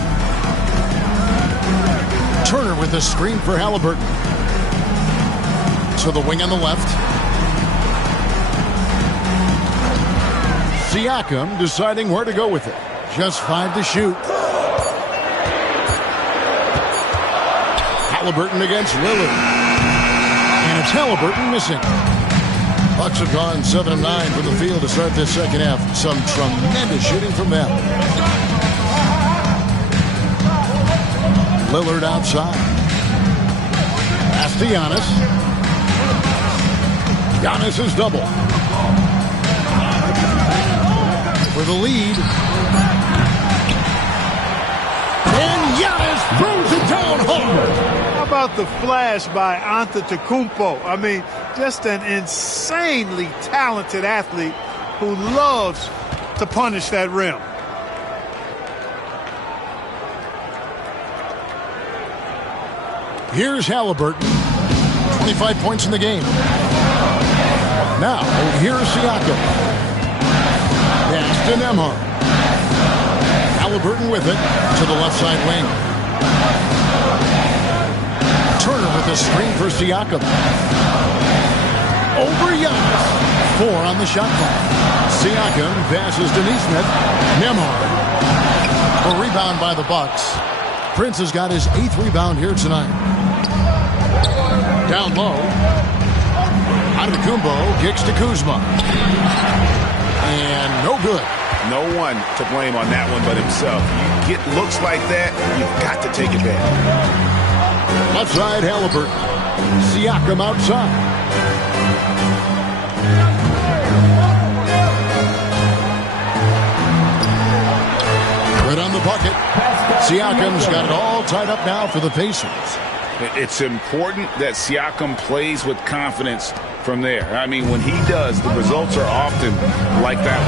Turner with a screen for Halliburton. To the wing on the left. Siakam deciding where to go with it. Just 5 to shoot. Halliburton against Lillard. And it's Halliburton missing. Bucks have gone 7 of 9 from the field to start this second half. Some tremendous shooting from them. Lillard outside. Pass to Giannis. Giannis is double. For the lead. And Giannis throws it down hard. How about the flash by Antetokounmpo? I mean, just an insanely talented athlete who loves to punish that rim. Here's Halliburton. 25 points in the game. Now, here's Siakam. Pass to Nembhard. Halliburton with it to the left side wing. Turner with a screen for Siakam. Over Giannis. 4 on the shot clock. Siakam passes to Neesmith. Nembhard. A rebound by the Bucks. Prince has got his 8th rebound here tonight. Down low. Antetokounmpo kicks to Kuzma. And no good. No one to blame on that one but himself. You get looks like that, you've got to take it back. Left side, Halliburton. Siakam outside. Right on the bucket. Siakam's got it all tied up now for the Pacers. It's important that Siakam plays with confidence from there. I mean, when he does, the results are often like that.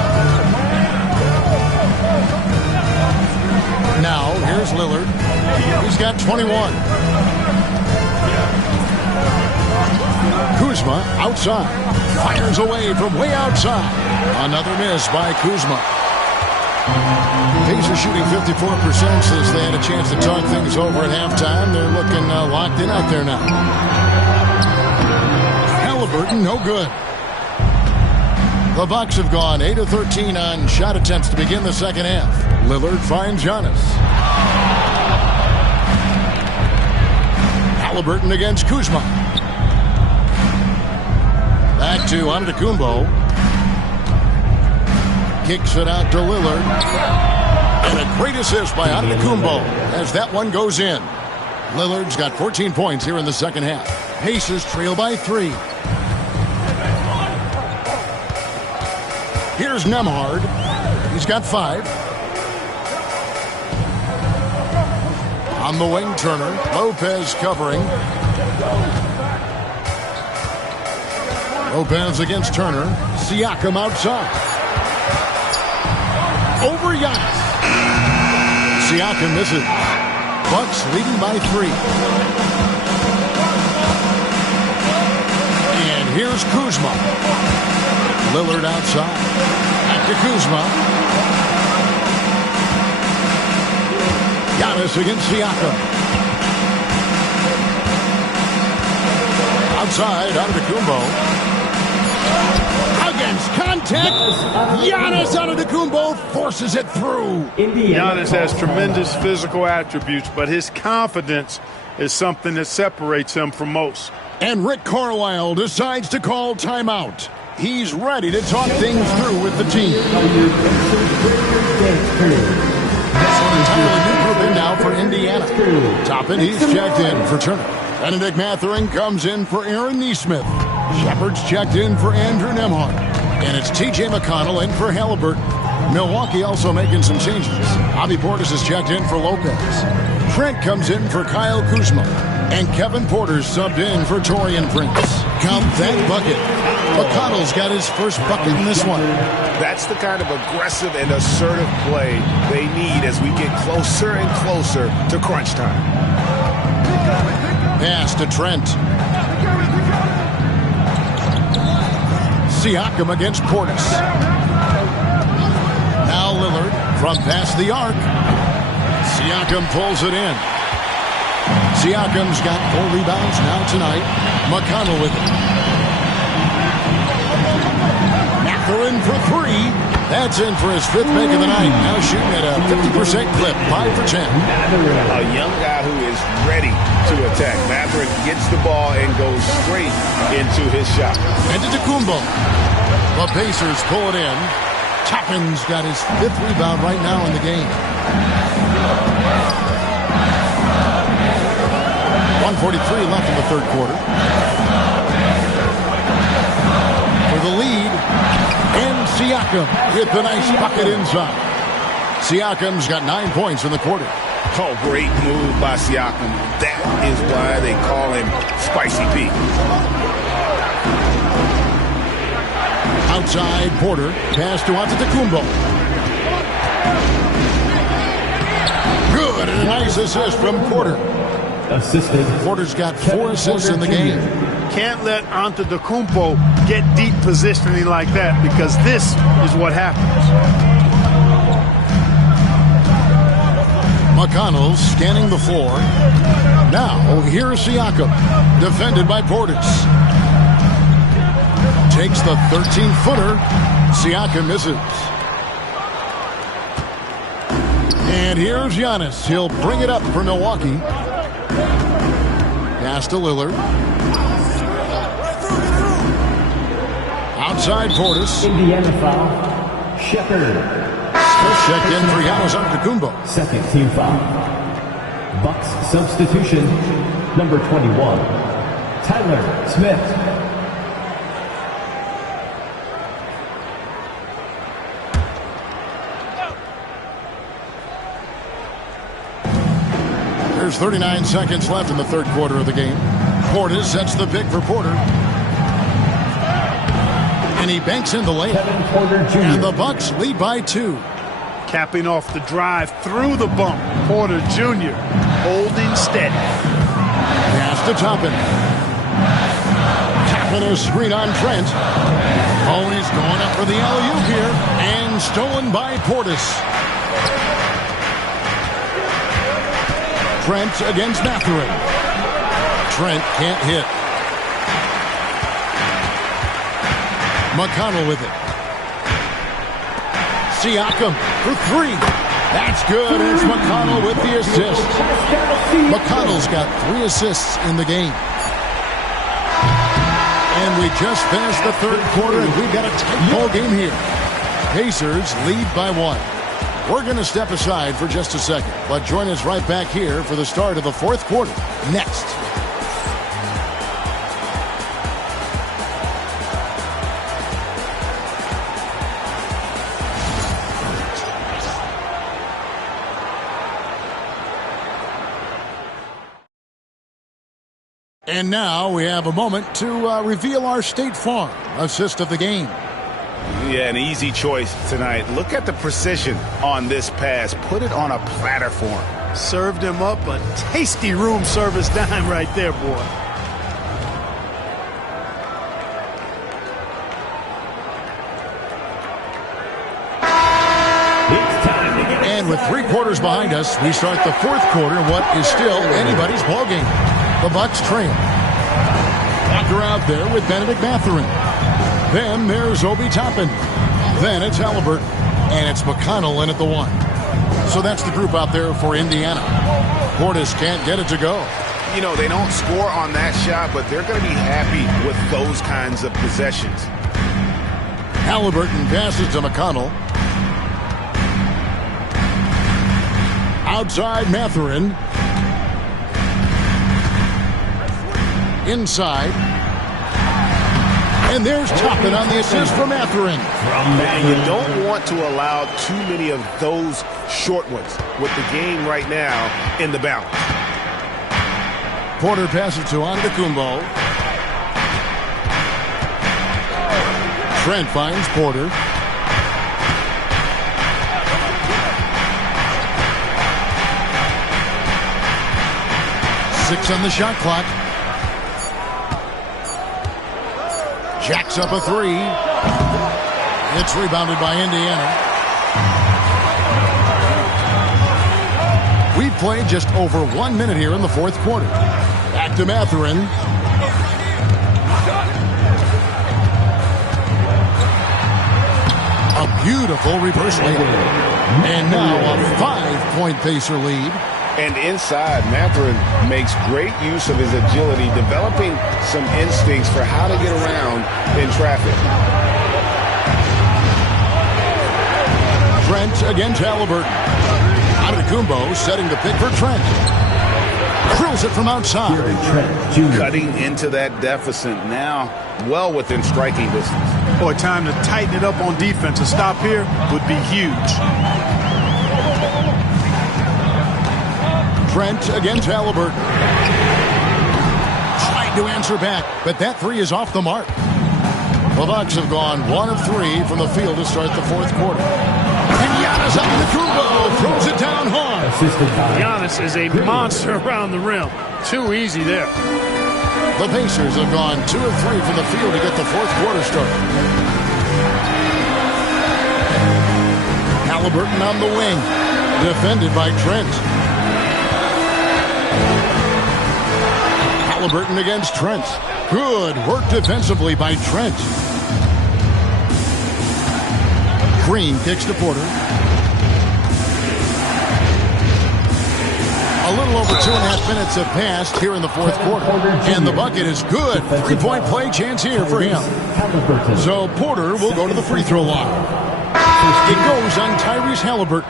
Now, here's Lillard. He's got 21. Kuzma outside. Fires away from way outside. Another miss by Kuzma. Pacers shooting 54% since they had a chance to talk things over at halftime. They're looking locked in out there now. Halliburton, no good. The Bucks have gone 8 of 13 on shot attempts to begin the second half. Lillard finds Giannis. Halliburton against Kuzma. Back to Antetokounmpo. Kicks it out to Lillard. And a great assist by Antetokounmpo as that one goes in. Lillard's got 14 points here in the second half. Pacers trail by 3. Here's Nembhard. He's got 5. On the wing, Turner. Lopez covering. Lopez against Turner. Siakam outside. Over Giannis. Siakam misses. Bucks leading by 3. And here's Kuzma. Lillard outside. Back to Kuzma. Giannis against Siakam. Outside, Antetokounmpo. Against contact. Giannis Antetokounmpo forces it through. Giannis has tremendous physical attributes, but his confidence is something that separates him from most. And Rick Carlisle decides to call timeout. He's ready to talk things through with the team. An entirely new group in now for Indiana. Toppin, he's checked in for Turner. Benedict Mathurin comes in for Aaron Nesmith. Shepard's checked in for Andrew Nembhard. And it's T.J. McConnell in for Halliburton. Milwaukee also making some changes. Bobby Portis is checked in for Lopez. Trent comes in for Kyle Kuzma. And Kevin Porter's subbed in for Taurean Prince. Count that bucket. McConnell's got his first bucket in this one. That's the kind of aggressive and assertive play they need as we get closer and closer to crunch time. Pass to Trent. Siakam against Portis. Now Lillard from past the arc. Siakam pulls it in. Siakam's got 4 rebounds now tonight. McConnell with it. Mathurin for 3. That's in for his 5th make of the night. Now shooting at a 50% clip. 5 for 10. A young guy who is ready to attack. Mathurin gets the ball and goes straight into his shot. Antetokounmpo. The Pacers pull it in. Toppin's got his 5th rebound right now in the game. 1:43 left in the 3rd quarter. For the lead, and Siakam with the nice bucket inside. Siakam's got 9 points in the quarter. Oh, great move by Siakam. That is why they call him Spicy P. Outside, Porter. Pass to Antetokounmpo. Good, and a nice assist from Porter. Assisted. Porter's got 4 assists in the game. Can't let Antetokounmpo get deep positioning like that, because this is what happens. McConnell scanning the floor. Now, here's Siakam. Defended by Portis. Takes the 13-footer. Siakam misses. And here's Giannis. He'll bring it up for Milwaukee. Pass to Lillard. Outside Portis. Indiana foul. Shepard. Checked in for Giannis Antetokounmpo. 2nd team foul. Bucks substitution. Number 21. Tyler Smith. There's 39 seconds left in the 3rd quarter of the game. Portis sets the pick for Porter. And he banks in the layup. Kevin Porter Jr. And the Bucks lead by 2. Capping off the drive through the bump, Porter Jr. holding steady. Pass to Toppin. Toppin a screen on Trent. Oh, he's going up for the alley-oop here. And stolen by Portis. Trent against Mathurin. Trent can't hit. McConnell with it. Siakam for 3. That's good. It's McConnell with the assist. McConnell's got 3 assists in the game. And we just finished the 3rd quarter, and we've got a tight ball game here. Pacers lead by 1. We're going to step aside for just a second, but join us right back here for the start of the 4th quarter next. And now we have a moment to reveal our State Farm assist of the game. Yeah, an easy choice tonight. Look at the precision on this pass. Put it on a platter for him. Served him up a tasty room service dime right there, boy. And with 3 quarters behind us, we start the 4th quarter in what is still anybody's ballgame. The Bucks trail. Walker out there with Benedict Mathurin. Then there's Obi Toppin. Then it's Halliburton. And it's McConnell in at the 1. So that's the group out there for Indiana. Portis can't get it to go. You know, they don't score on that shot, but they're going to be happy with those kinds of possessions. Halliburton passes to McConnell. Outside Mathurin. Inside. And there's Toppin on the assist for Mathurin. Man, you don't want to allow too many of those short ones with the game right now in the balance. Porter passes to Antetokounmpo. Trent finds Porter. Six on the shot clock. Jacks up a 3. It's rebounded by Indiana. We've played just over 1 minute here in the 4th quarter. Back to Mathurin. A beautiful reverse layup. And now a 5-point Pacer lead. And inside, Mathurin makes great use of his agility, developing some instincts for how to get around in traffic. Trent against Halliburton. Antetokounmpo setting the pick for Trent. Drills it from outside. Cutting into that deficit now, well within striking distance. Boy, time to tighten it up on defense. A stop here would be huge. Trent against Halliburton. Tried to answer back, but that 3 is off the mark. The Bucks have gone 1 of 3 from the field to start the 4th quarter. And Giannis Antetokounmpo throws it down hard. Giannis is a monster around the rim. Too easy there. The Pacers have gone 2 of 3 from the field to get the 4th quarter started. Halliburton on the wing, defended by Trent. Halliburton against Trent. Good work defensively by Trent. Green kicks to Porter. A little over 2.5 minutes have passed here in the 4th quarter. And the bucket is good. 3-point play chance here for him. So Porter will go to the free throw line. It goes on Tyrese Halliburton.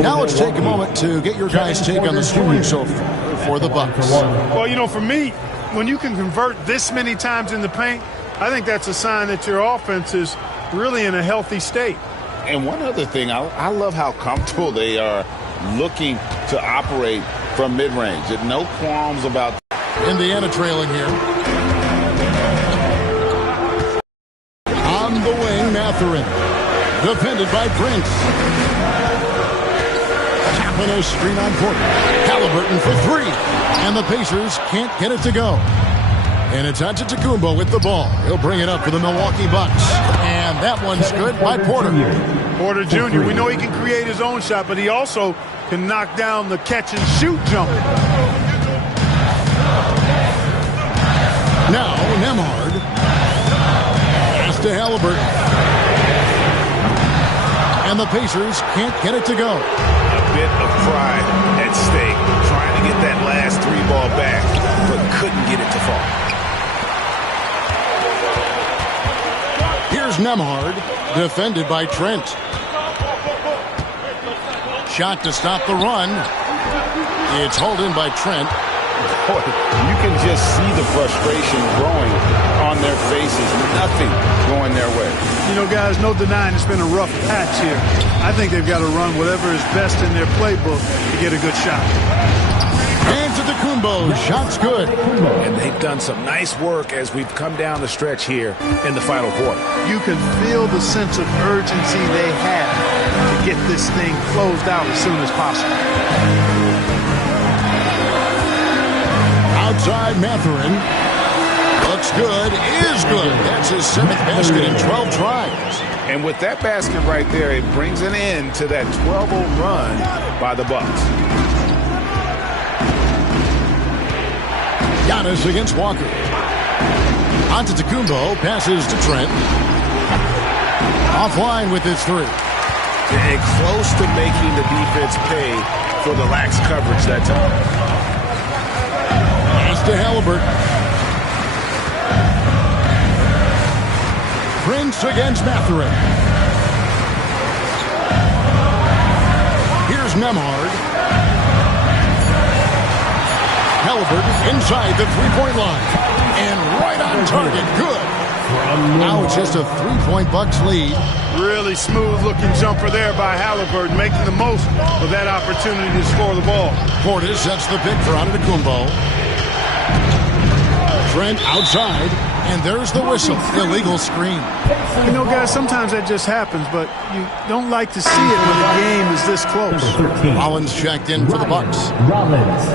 Now let's take a moment to get your guys' take on the scoring so far for the Bucks. Well, you know, for me, when you can convert this many times in the paint, I think that's a sign that your offense is really in a healthy state. And one other thing, I love how comfortable they are looking to operate from mid-range. No qualms about Indiana trailing here. On the wing, Mathurin. Defended by Prince. Tapping a screen on Porter. Halliburton for 3. And the Pacers can't get it to go. And it's Antetokounmpo with the ball. He'll bring it up for the Milwaukee Bucks. And that one's good by Porter. Porter Jr., we know he can create his own shot, but he also can knock down the catch-and-shoot jumper. Now, Nembhard. Pass to Halliburton. And the Pacers can't get it to go. A bit of pride at stake, trying to get that last 3 ball back, but couldn't get it to fall. Here's Nembhard, defended by Trent. Shot to stop the run. It's hauled in by Trent. Boy, you can just see the frustration growing on their faces. Nothing going their way. You know, guys, no denying it's been a rough patch here. I think they've got to run whatever is best in their playbook to get a good shot. And Antetokounmpo, shot's good. And they've done some nice work as we've come down the stretch here in the final quarter. You can feel the sense of urgency they have to get this thing closed out as soon as possible. Outside Mathurin. Looks good, is good. That's his 7th basket in 12 tries. And with that basket right there, it brings an end to that 12-0 run by the Bucks. Giannis against Walker. Antetokounmpo passes to Trent. Offline with his 3. And close to making the defense pay for the lax coverage that time. Pass to Halliburton. Prince against Mathurin. Here's Nemhard. Halliburton inside the three-point line. And right on target. Good. Now it's just a 3-point Bucks lead. Really smooth-looking jumper there by Halliburton, making the most of that opportunity to score the ball. Portis sets the pick for Antetokounmpo. Trent outside. And there's the whistle. Illegal screen. You know, guys, sometimes that just happens, but you don't like to see it when the game is this close. Rollins checked in for the Bucks. Rollins.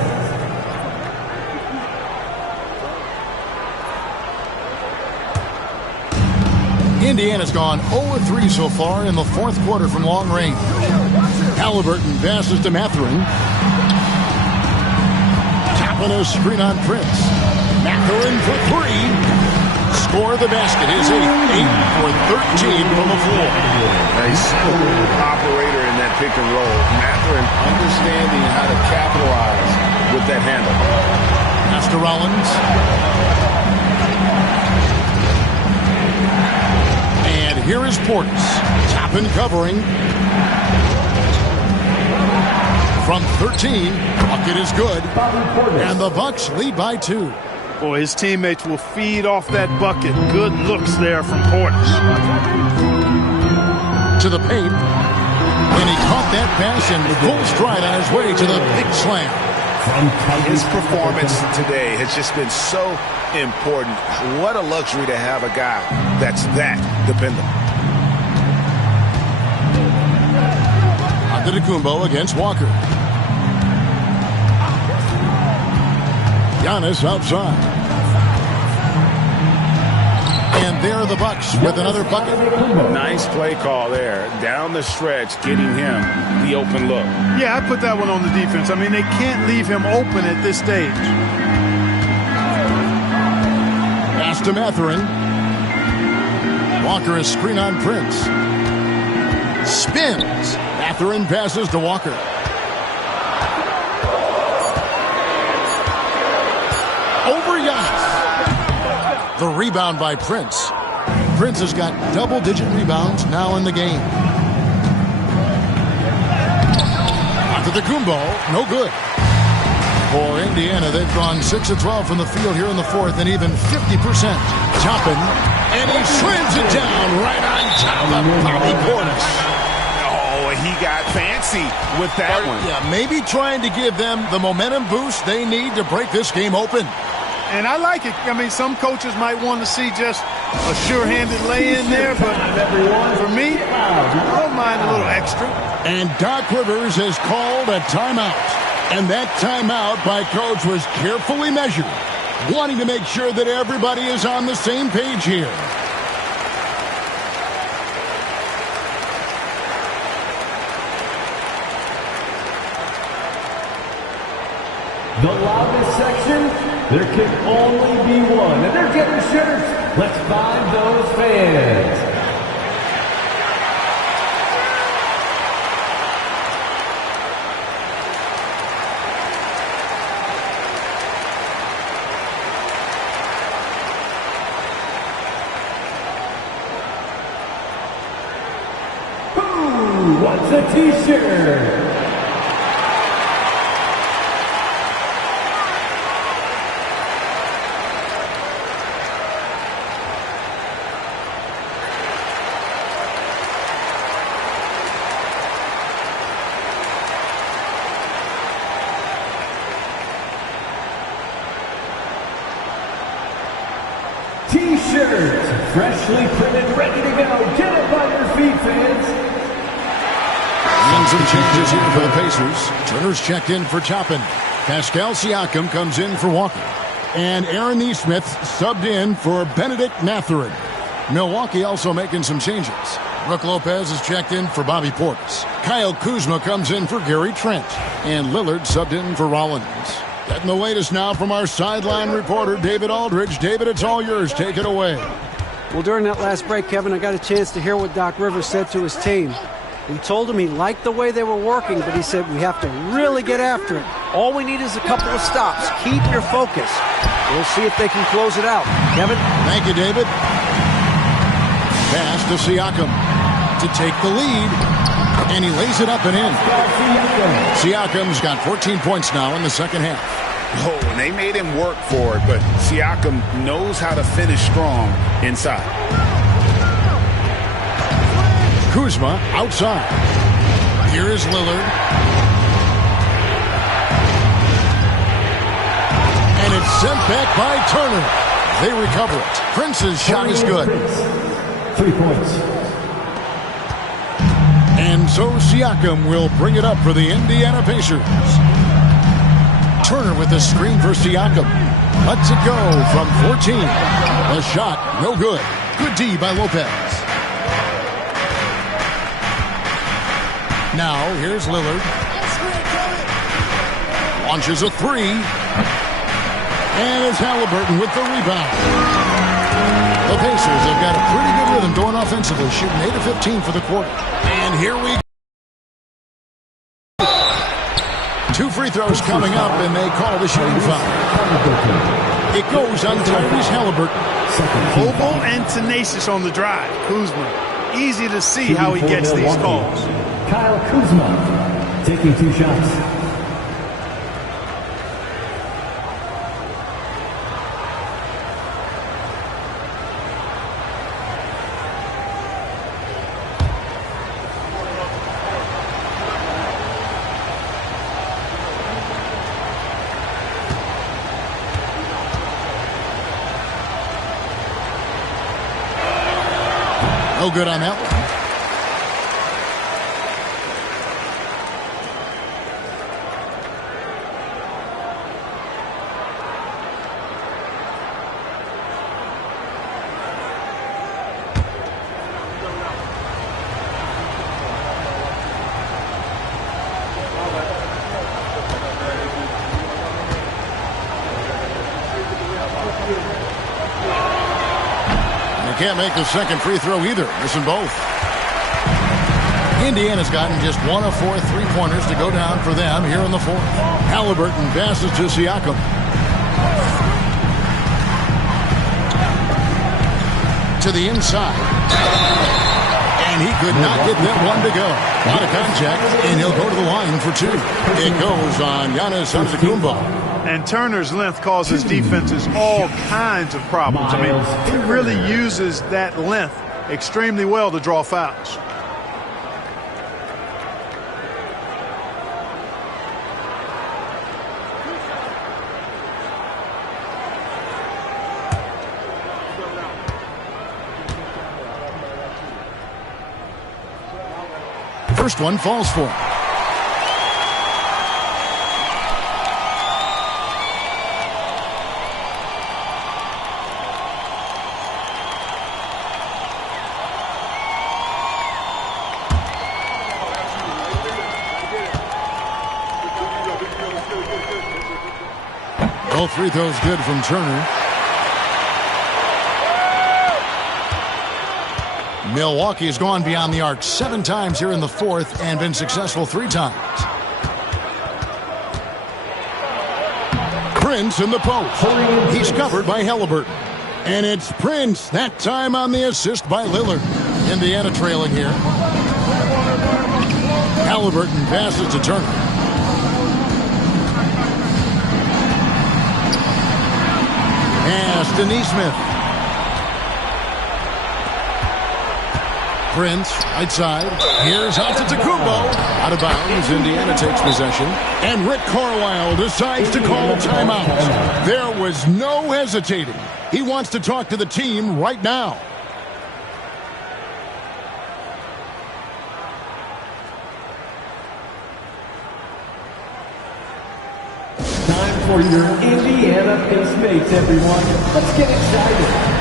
Indiana's gone 0-3 so far in the 4th quarter from long range. Halliburton passes to Mathurin. Tapping a screen on Prince. Mathurin for 3. Score the basket. His 8 for 13 from the floor. Nice operator in that pick and roll. Mathurin understanding how to capitalize with that handle. Pass to Rollins. And here is Portis. Tapping, covering. From 13. Bucket is good. And the Bucks lead by 2. Boy, his teammates will feed off that bucket. Good looks there from Portis. To the paint. And he caught that pass in full stride on his way to the big slam. His performance today has just been so important. What a luxury to have a guy that's that dependable. Antetokounmpo against Walker. Giannis outside. And there are the Bucks with another bucket. Nice play call there. Down the stretch, getting him the open look. Yeah, I put that one on the defense. I mean, they can't leave him open at this stage. Pass to Mathurin. Walker is screen on Prince. Spins. Mathurin passes to Walker. Over Giannis. The rebound by Prince. Prince has got double-digit rebounds now in the game. Antetokounmpo, no good. For Indiana, they've gone 6 of 12 from the field here in the 4th and even 50%. Toppin, and he slams it down right on top of Bobby Portis. Oh, he got fancy with that one. Yeah, maybe trying to give them the momentum boost they need to break this game open. And I like it. I mean, some coaches might want to see just a sure-handed lay-in there, but for me, I don't mind a little extra. And Doc Rivers has called a timeout. And that timeout by Coach was carefully measured, wanting to make sure that everybody is on the same page here. The loudest section, there can only be one. And they're getting shirts. Let's find those fans. Who wants a t-shirt? shirts, freshly printed, ready to go. Get up on your feet, fans. And some changes here for the Pacers. Turner's checked in for Toppin. Pascal Siakam comes in for Walker. And Aaron Nesmith subbed in for Benedict Mathurin. Milwaukee also making some changes. Brook Lopez is checked in for Bobby Portis. Kyle Kuzma comes in for Gary Trent. And Lillard subbed in for Rollins. Getting the latest now from our sideline reporter, David Aldridge. David, it's all yours. Take it away. Well, during that last break, Kevin, I got a chance to hear what Doc Rivers said to his team. He told him he liked the way they were working, but he said we have to really get after it. All we need is a couple of stops. Keep your focus. We'll see if they can close it out. Kevin? Thank you, David. Pass to Siakam to take the lead. And he lays it up and in. Siakam's got 14 points now in the second half. Oh, and they made him work for it, but Siakam knows how to finish strong inside. Kuzma outside. Here is Lillard. And it's sent back by Turner. They recover it. Prince's shot is good. 3 points. And so Siakam will bring it up for the Indiana Pacers. Turner with the screen for Siakam. Lets it go from 14. The shot, no good. Good D by Lopez. Now, here's Lillard. Launches a three. And it's Halliburton with the rebound. The Pacers have got a pretty good rhythm going offensively, shooting 8 of 15 for the quarter. And here we go. 2 free throws coming up, and they call the shooting foul. It goes on Tyrese Halliburton. Mobile and tenacious on the drive. Kuzma, easy to see how he gets these calls. Kyle Kuzma taking 2 shots. No good on that one. Can't make the second free throw either. Missing both. Indiana's gotten just 1 of 4 3-pointers to go down for them here in the fourth. Halliburton passes to Siakam. To the inside. And he could not get that one to go. Out of contact, and he'll go to the line for 2. It goes on Giannis Antetokounmpo. And Turner's length causes defenses all kinds of problems. I mean, he really uses that length extremely well to draw fouls. First one falls for him. Both free throws good from Turner. Milwaukee has gone beyond the arc 7 times here in the fourth and been successful 3 times. Prince in the post. He's covered by Halliburton. And it's Prince, that time on the assist by Lillard. Indiana trailing here. Halliburton passes to Turner. Pass to Nesmith. Prince, right side. Here's Antetokounmpo. Out of bounds. Indiana takes possession. And Rick Carlisle decides to call timeout. There was no hesitating. He wants to talk to the team right now. Time for your Indiana Pacemates, everyone. Let's get excited.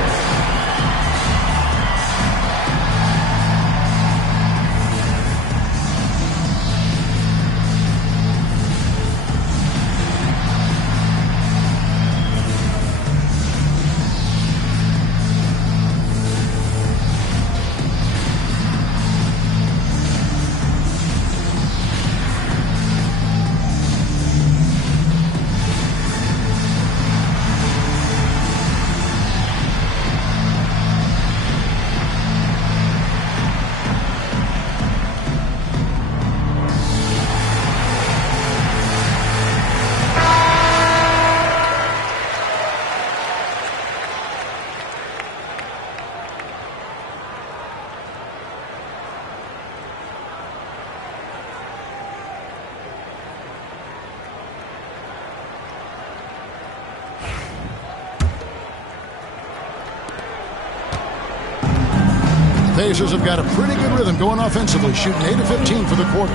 Pacers have got a pretty good rhythm going offensively, shooting 8 of 15 for the quarter.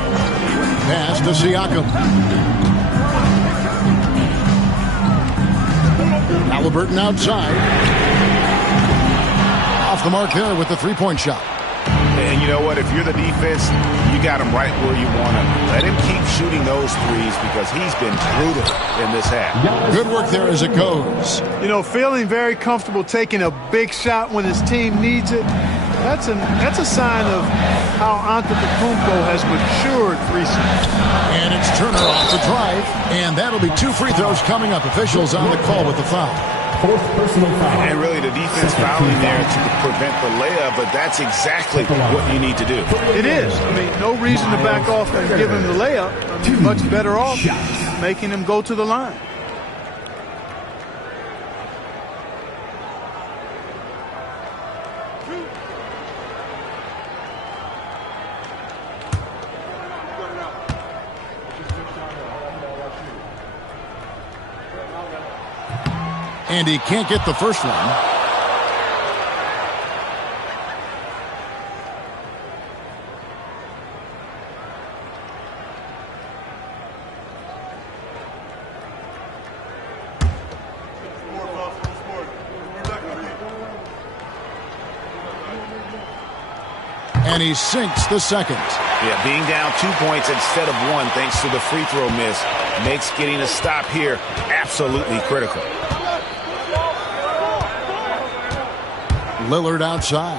Pass to Siakam. Halliburton outside. Off the mark there with the three-point shot. And you know what? If you're the defense, you got him right where you want him. Let him keep shooting those threes because he's been brutal in this half. Good work there as it goes. You know, feeling very comfortable taking a big shot when his team needs it. That's a sign of how Antetokounmpo has matured recently. And it's Turner off the drive. And that'll be 2 free throws coming up. Officials on the call with the foul. Fourth personal foul. And really the defense fouling there to prevent the layup, but that's exactly what you need to do. It is. I mean, no reason to back off and give him the layup. I mean, much better off making him go to the line. And he can't get the first one. And he sinks the second. Yeah, being down 2 points instead of 1 thanks to the free throw miss makes getting a stop here absolutely critical. Lillard outside.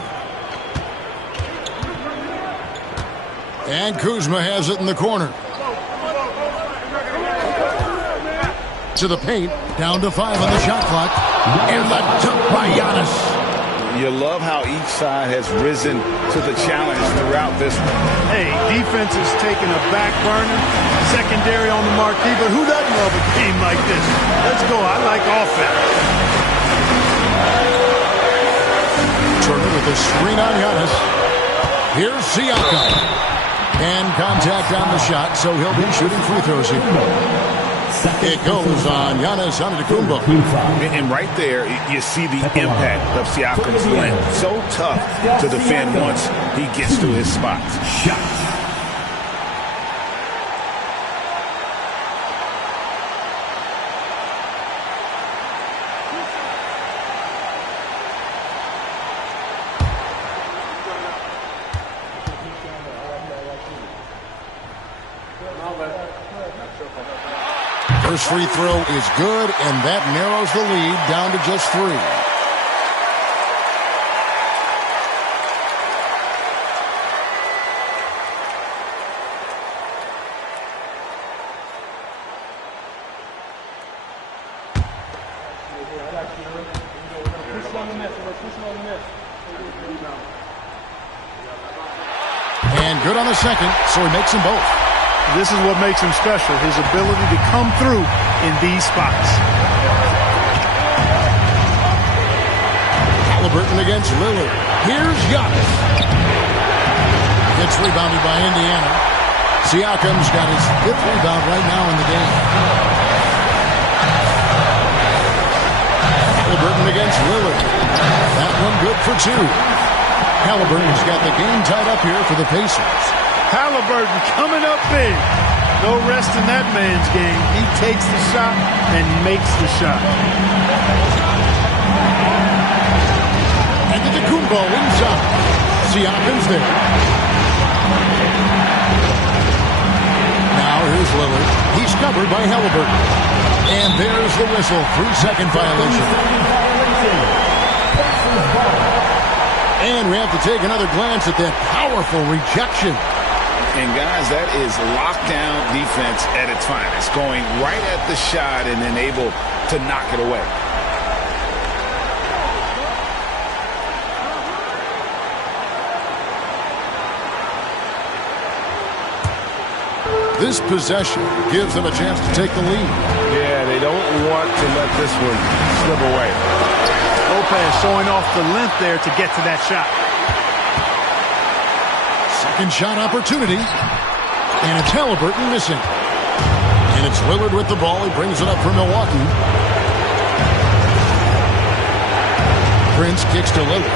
And Kuzma has it in the corner. To the paint, down to 5 on the shot clock. And the dunk by Giannis. You love how each side has risen to the challenge throughout this one. Hey, defense is taking a back burner, secondary on the marquee, but who doesn't love a game like this? Let's go. I like offense. Turner with a screen on Giannis. Here's Siakam. And contact on the shot, so he'll be shooting free throws here. It goes on Giannis Antetokounmpo. And right there, you see the impact of Siakam's length. So tough to defend once he gets to his spots. First free throw is good, and that narrows the lead down to just 3. And good on the second, so he makes them both. This is what makes him special, his ability to come through in these spots. Halliburton against Lillard. Here's Giannis. Gets rebounded by Indiana. Siakam's got his 5th rebound right now in the game. Halliburton against Lillard. That one good for two. Halliburton's got the game tied up here for the Pacers. Halliburton coming up big. No rest in that man's game. He takes the shot and makes the shot. And the Kumbo inside. Siakam's there. Now here's Lillard. He's covered by Halliburton. And there's the whistle. 3-second violation. And we have to take another glance at that powerful rejection. And, guys, that is lockdown defense at its finest. Going right at the shot and then able to knock it away. This possession gives them a chance to take the lead. Yeah, they don't want to let this one slip away. Lopez showing off the length there to get to that shot. Second shot opportunity. And it's Halliburton missing. And it's Lillard with the ball. He brings it up for Milwaukee. Prince kicks to Lillard.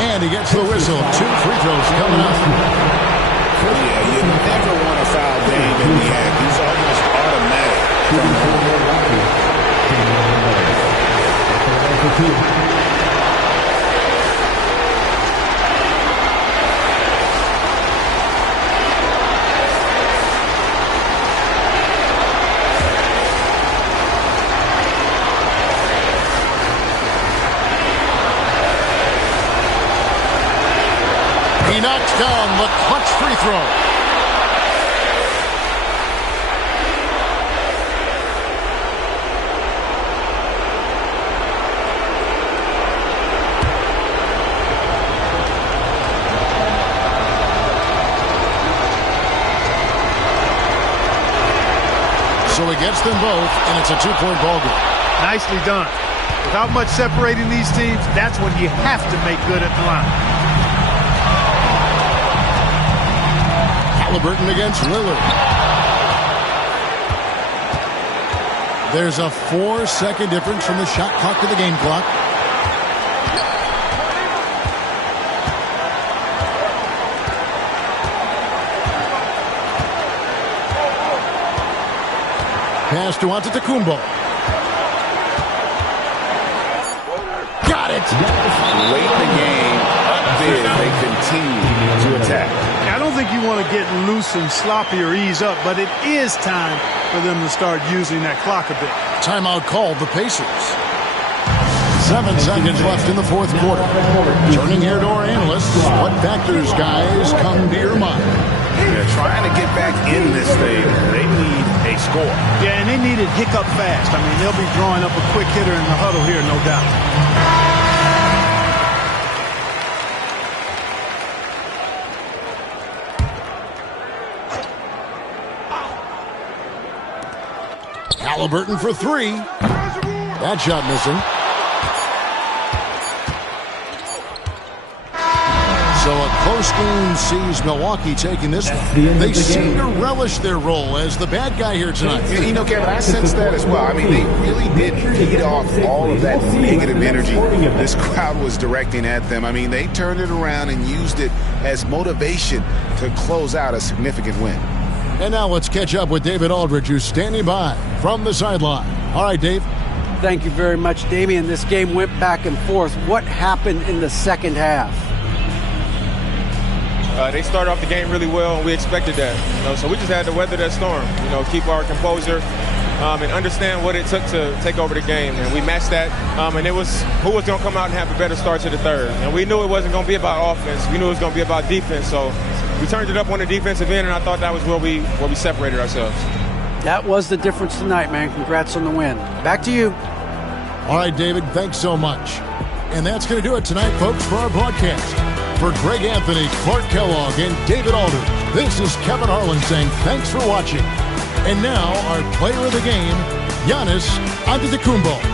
And he gets the whistle. 2 free throws coming up. Yeah, you never want to foul Dame in the act. He's almost automatic. He knocks down the clutch free throw. So he gets them both, and it's a 2-point ball game. Nicely done. Without much separating these teams, that's when you have to make good at the line. Halliburton against Lillard. There's a 4-second difference from the shot clock to the game clock. Pass to Antetokounmpo. Got it! Late in the game, up big, they continue to attack. I don't think you want to get loose and sloppy or ease up, but it is time for them to start using that clock a bit. Timeout called the Pacers. 7 seconds left in the fourth quarter. Turning here to our analysts, what factors, guys, come to your mind? They're trying to get back in this thing. They need a score. Yeah, and they need it hiccup fast. I mean, they'll be drawing up a quick hitter in the huddle here, no doubt. Halliburton for 3. That shot missing. So a close game sees Milwaukee taking this one. They seem to relish their role as the bad guy here tonight. You know, Kevin, I sense that as well. I mean, they really did feed off all of that negative energy this crowd was directing at them. I mean, they turned it around and used it as motivation to close out a significant win. And now let's catch up with David Aldridge, who's standing by from the sideline. All right, Dave. Thank you very much, Damian. This game went back and forth. What happened in the second half? They started off the game really well, and we expected that. So we just had to weather that storm. Keep our composure and understand what it took to take over the game. And we matched that. And it was who was going to come out and have a better start to the third. And we knew it wasn't going to be about offense. We knew it was going to be about defense. So we turned it up on the defensive end, and I thought that was where we separated ourselves. That was the difference tonight, man. Congrats on the win. Back to you. All right, David, thanks so much. And that's going to do it tonight, folks, for our broadcast. For Greg Anthony, Clark Kellogg, and David Aldridge, this is Kevin Harlan saying thanks for watching. And now, our player of the game, Giannis Antetokounmpo.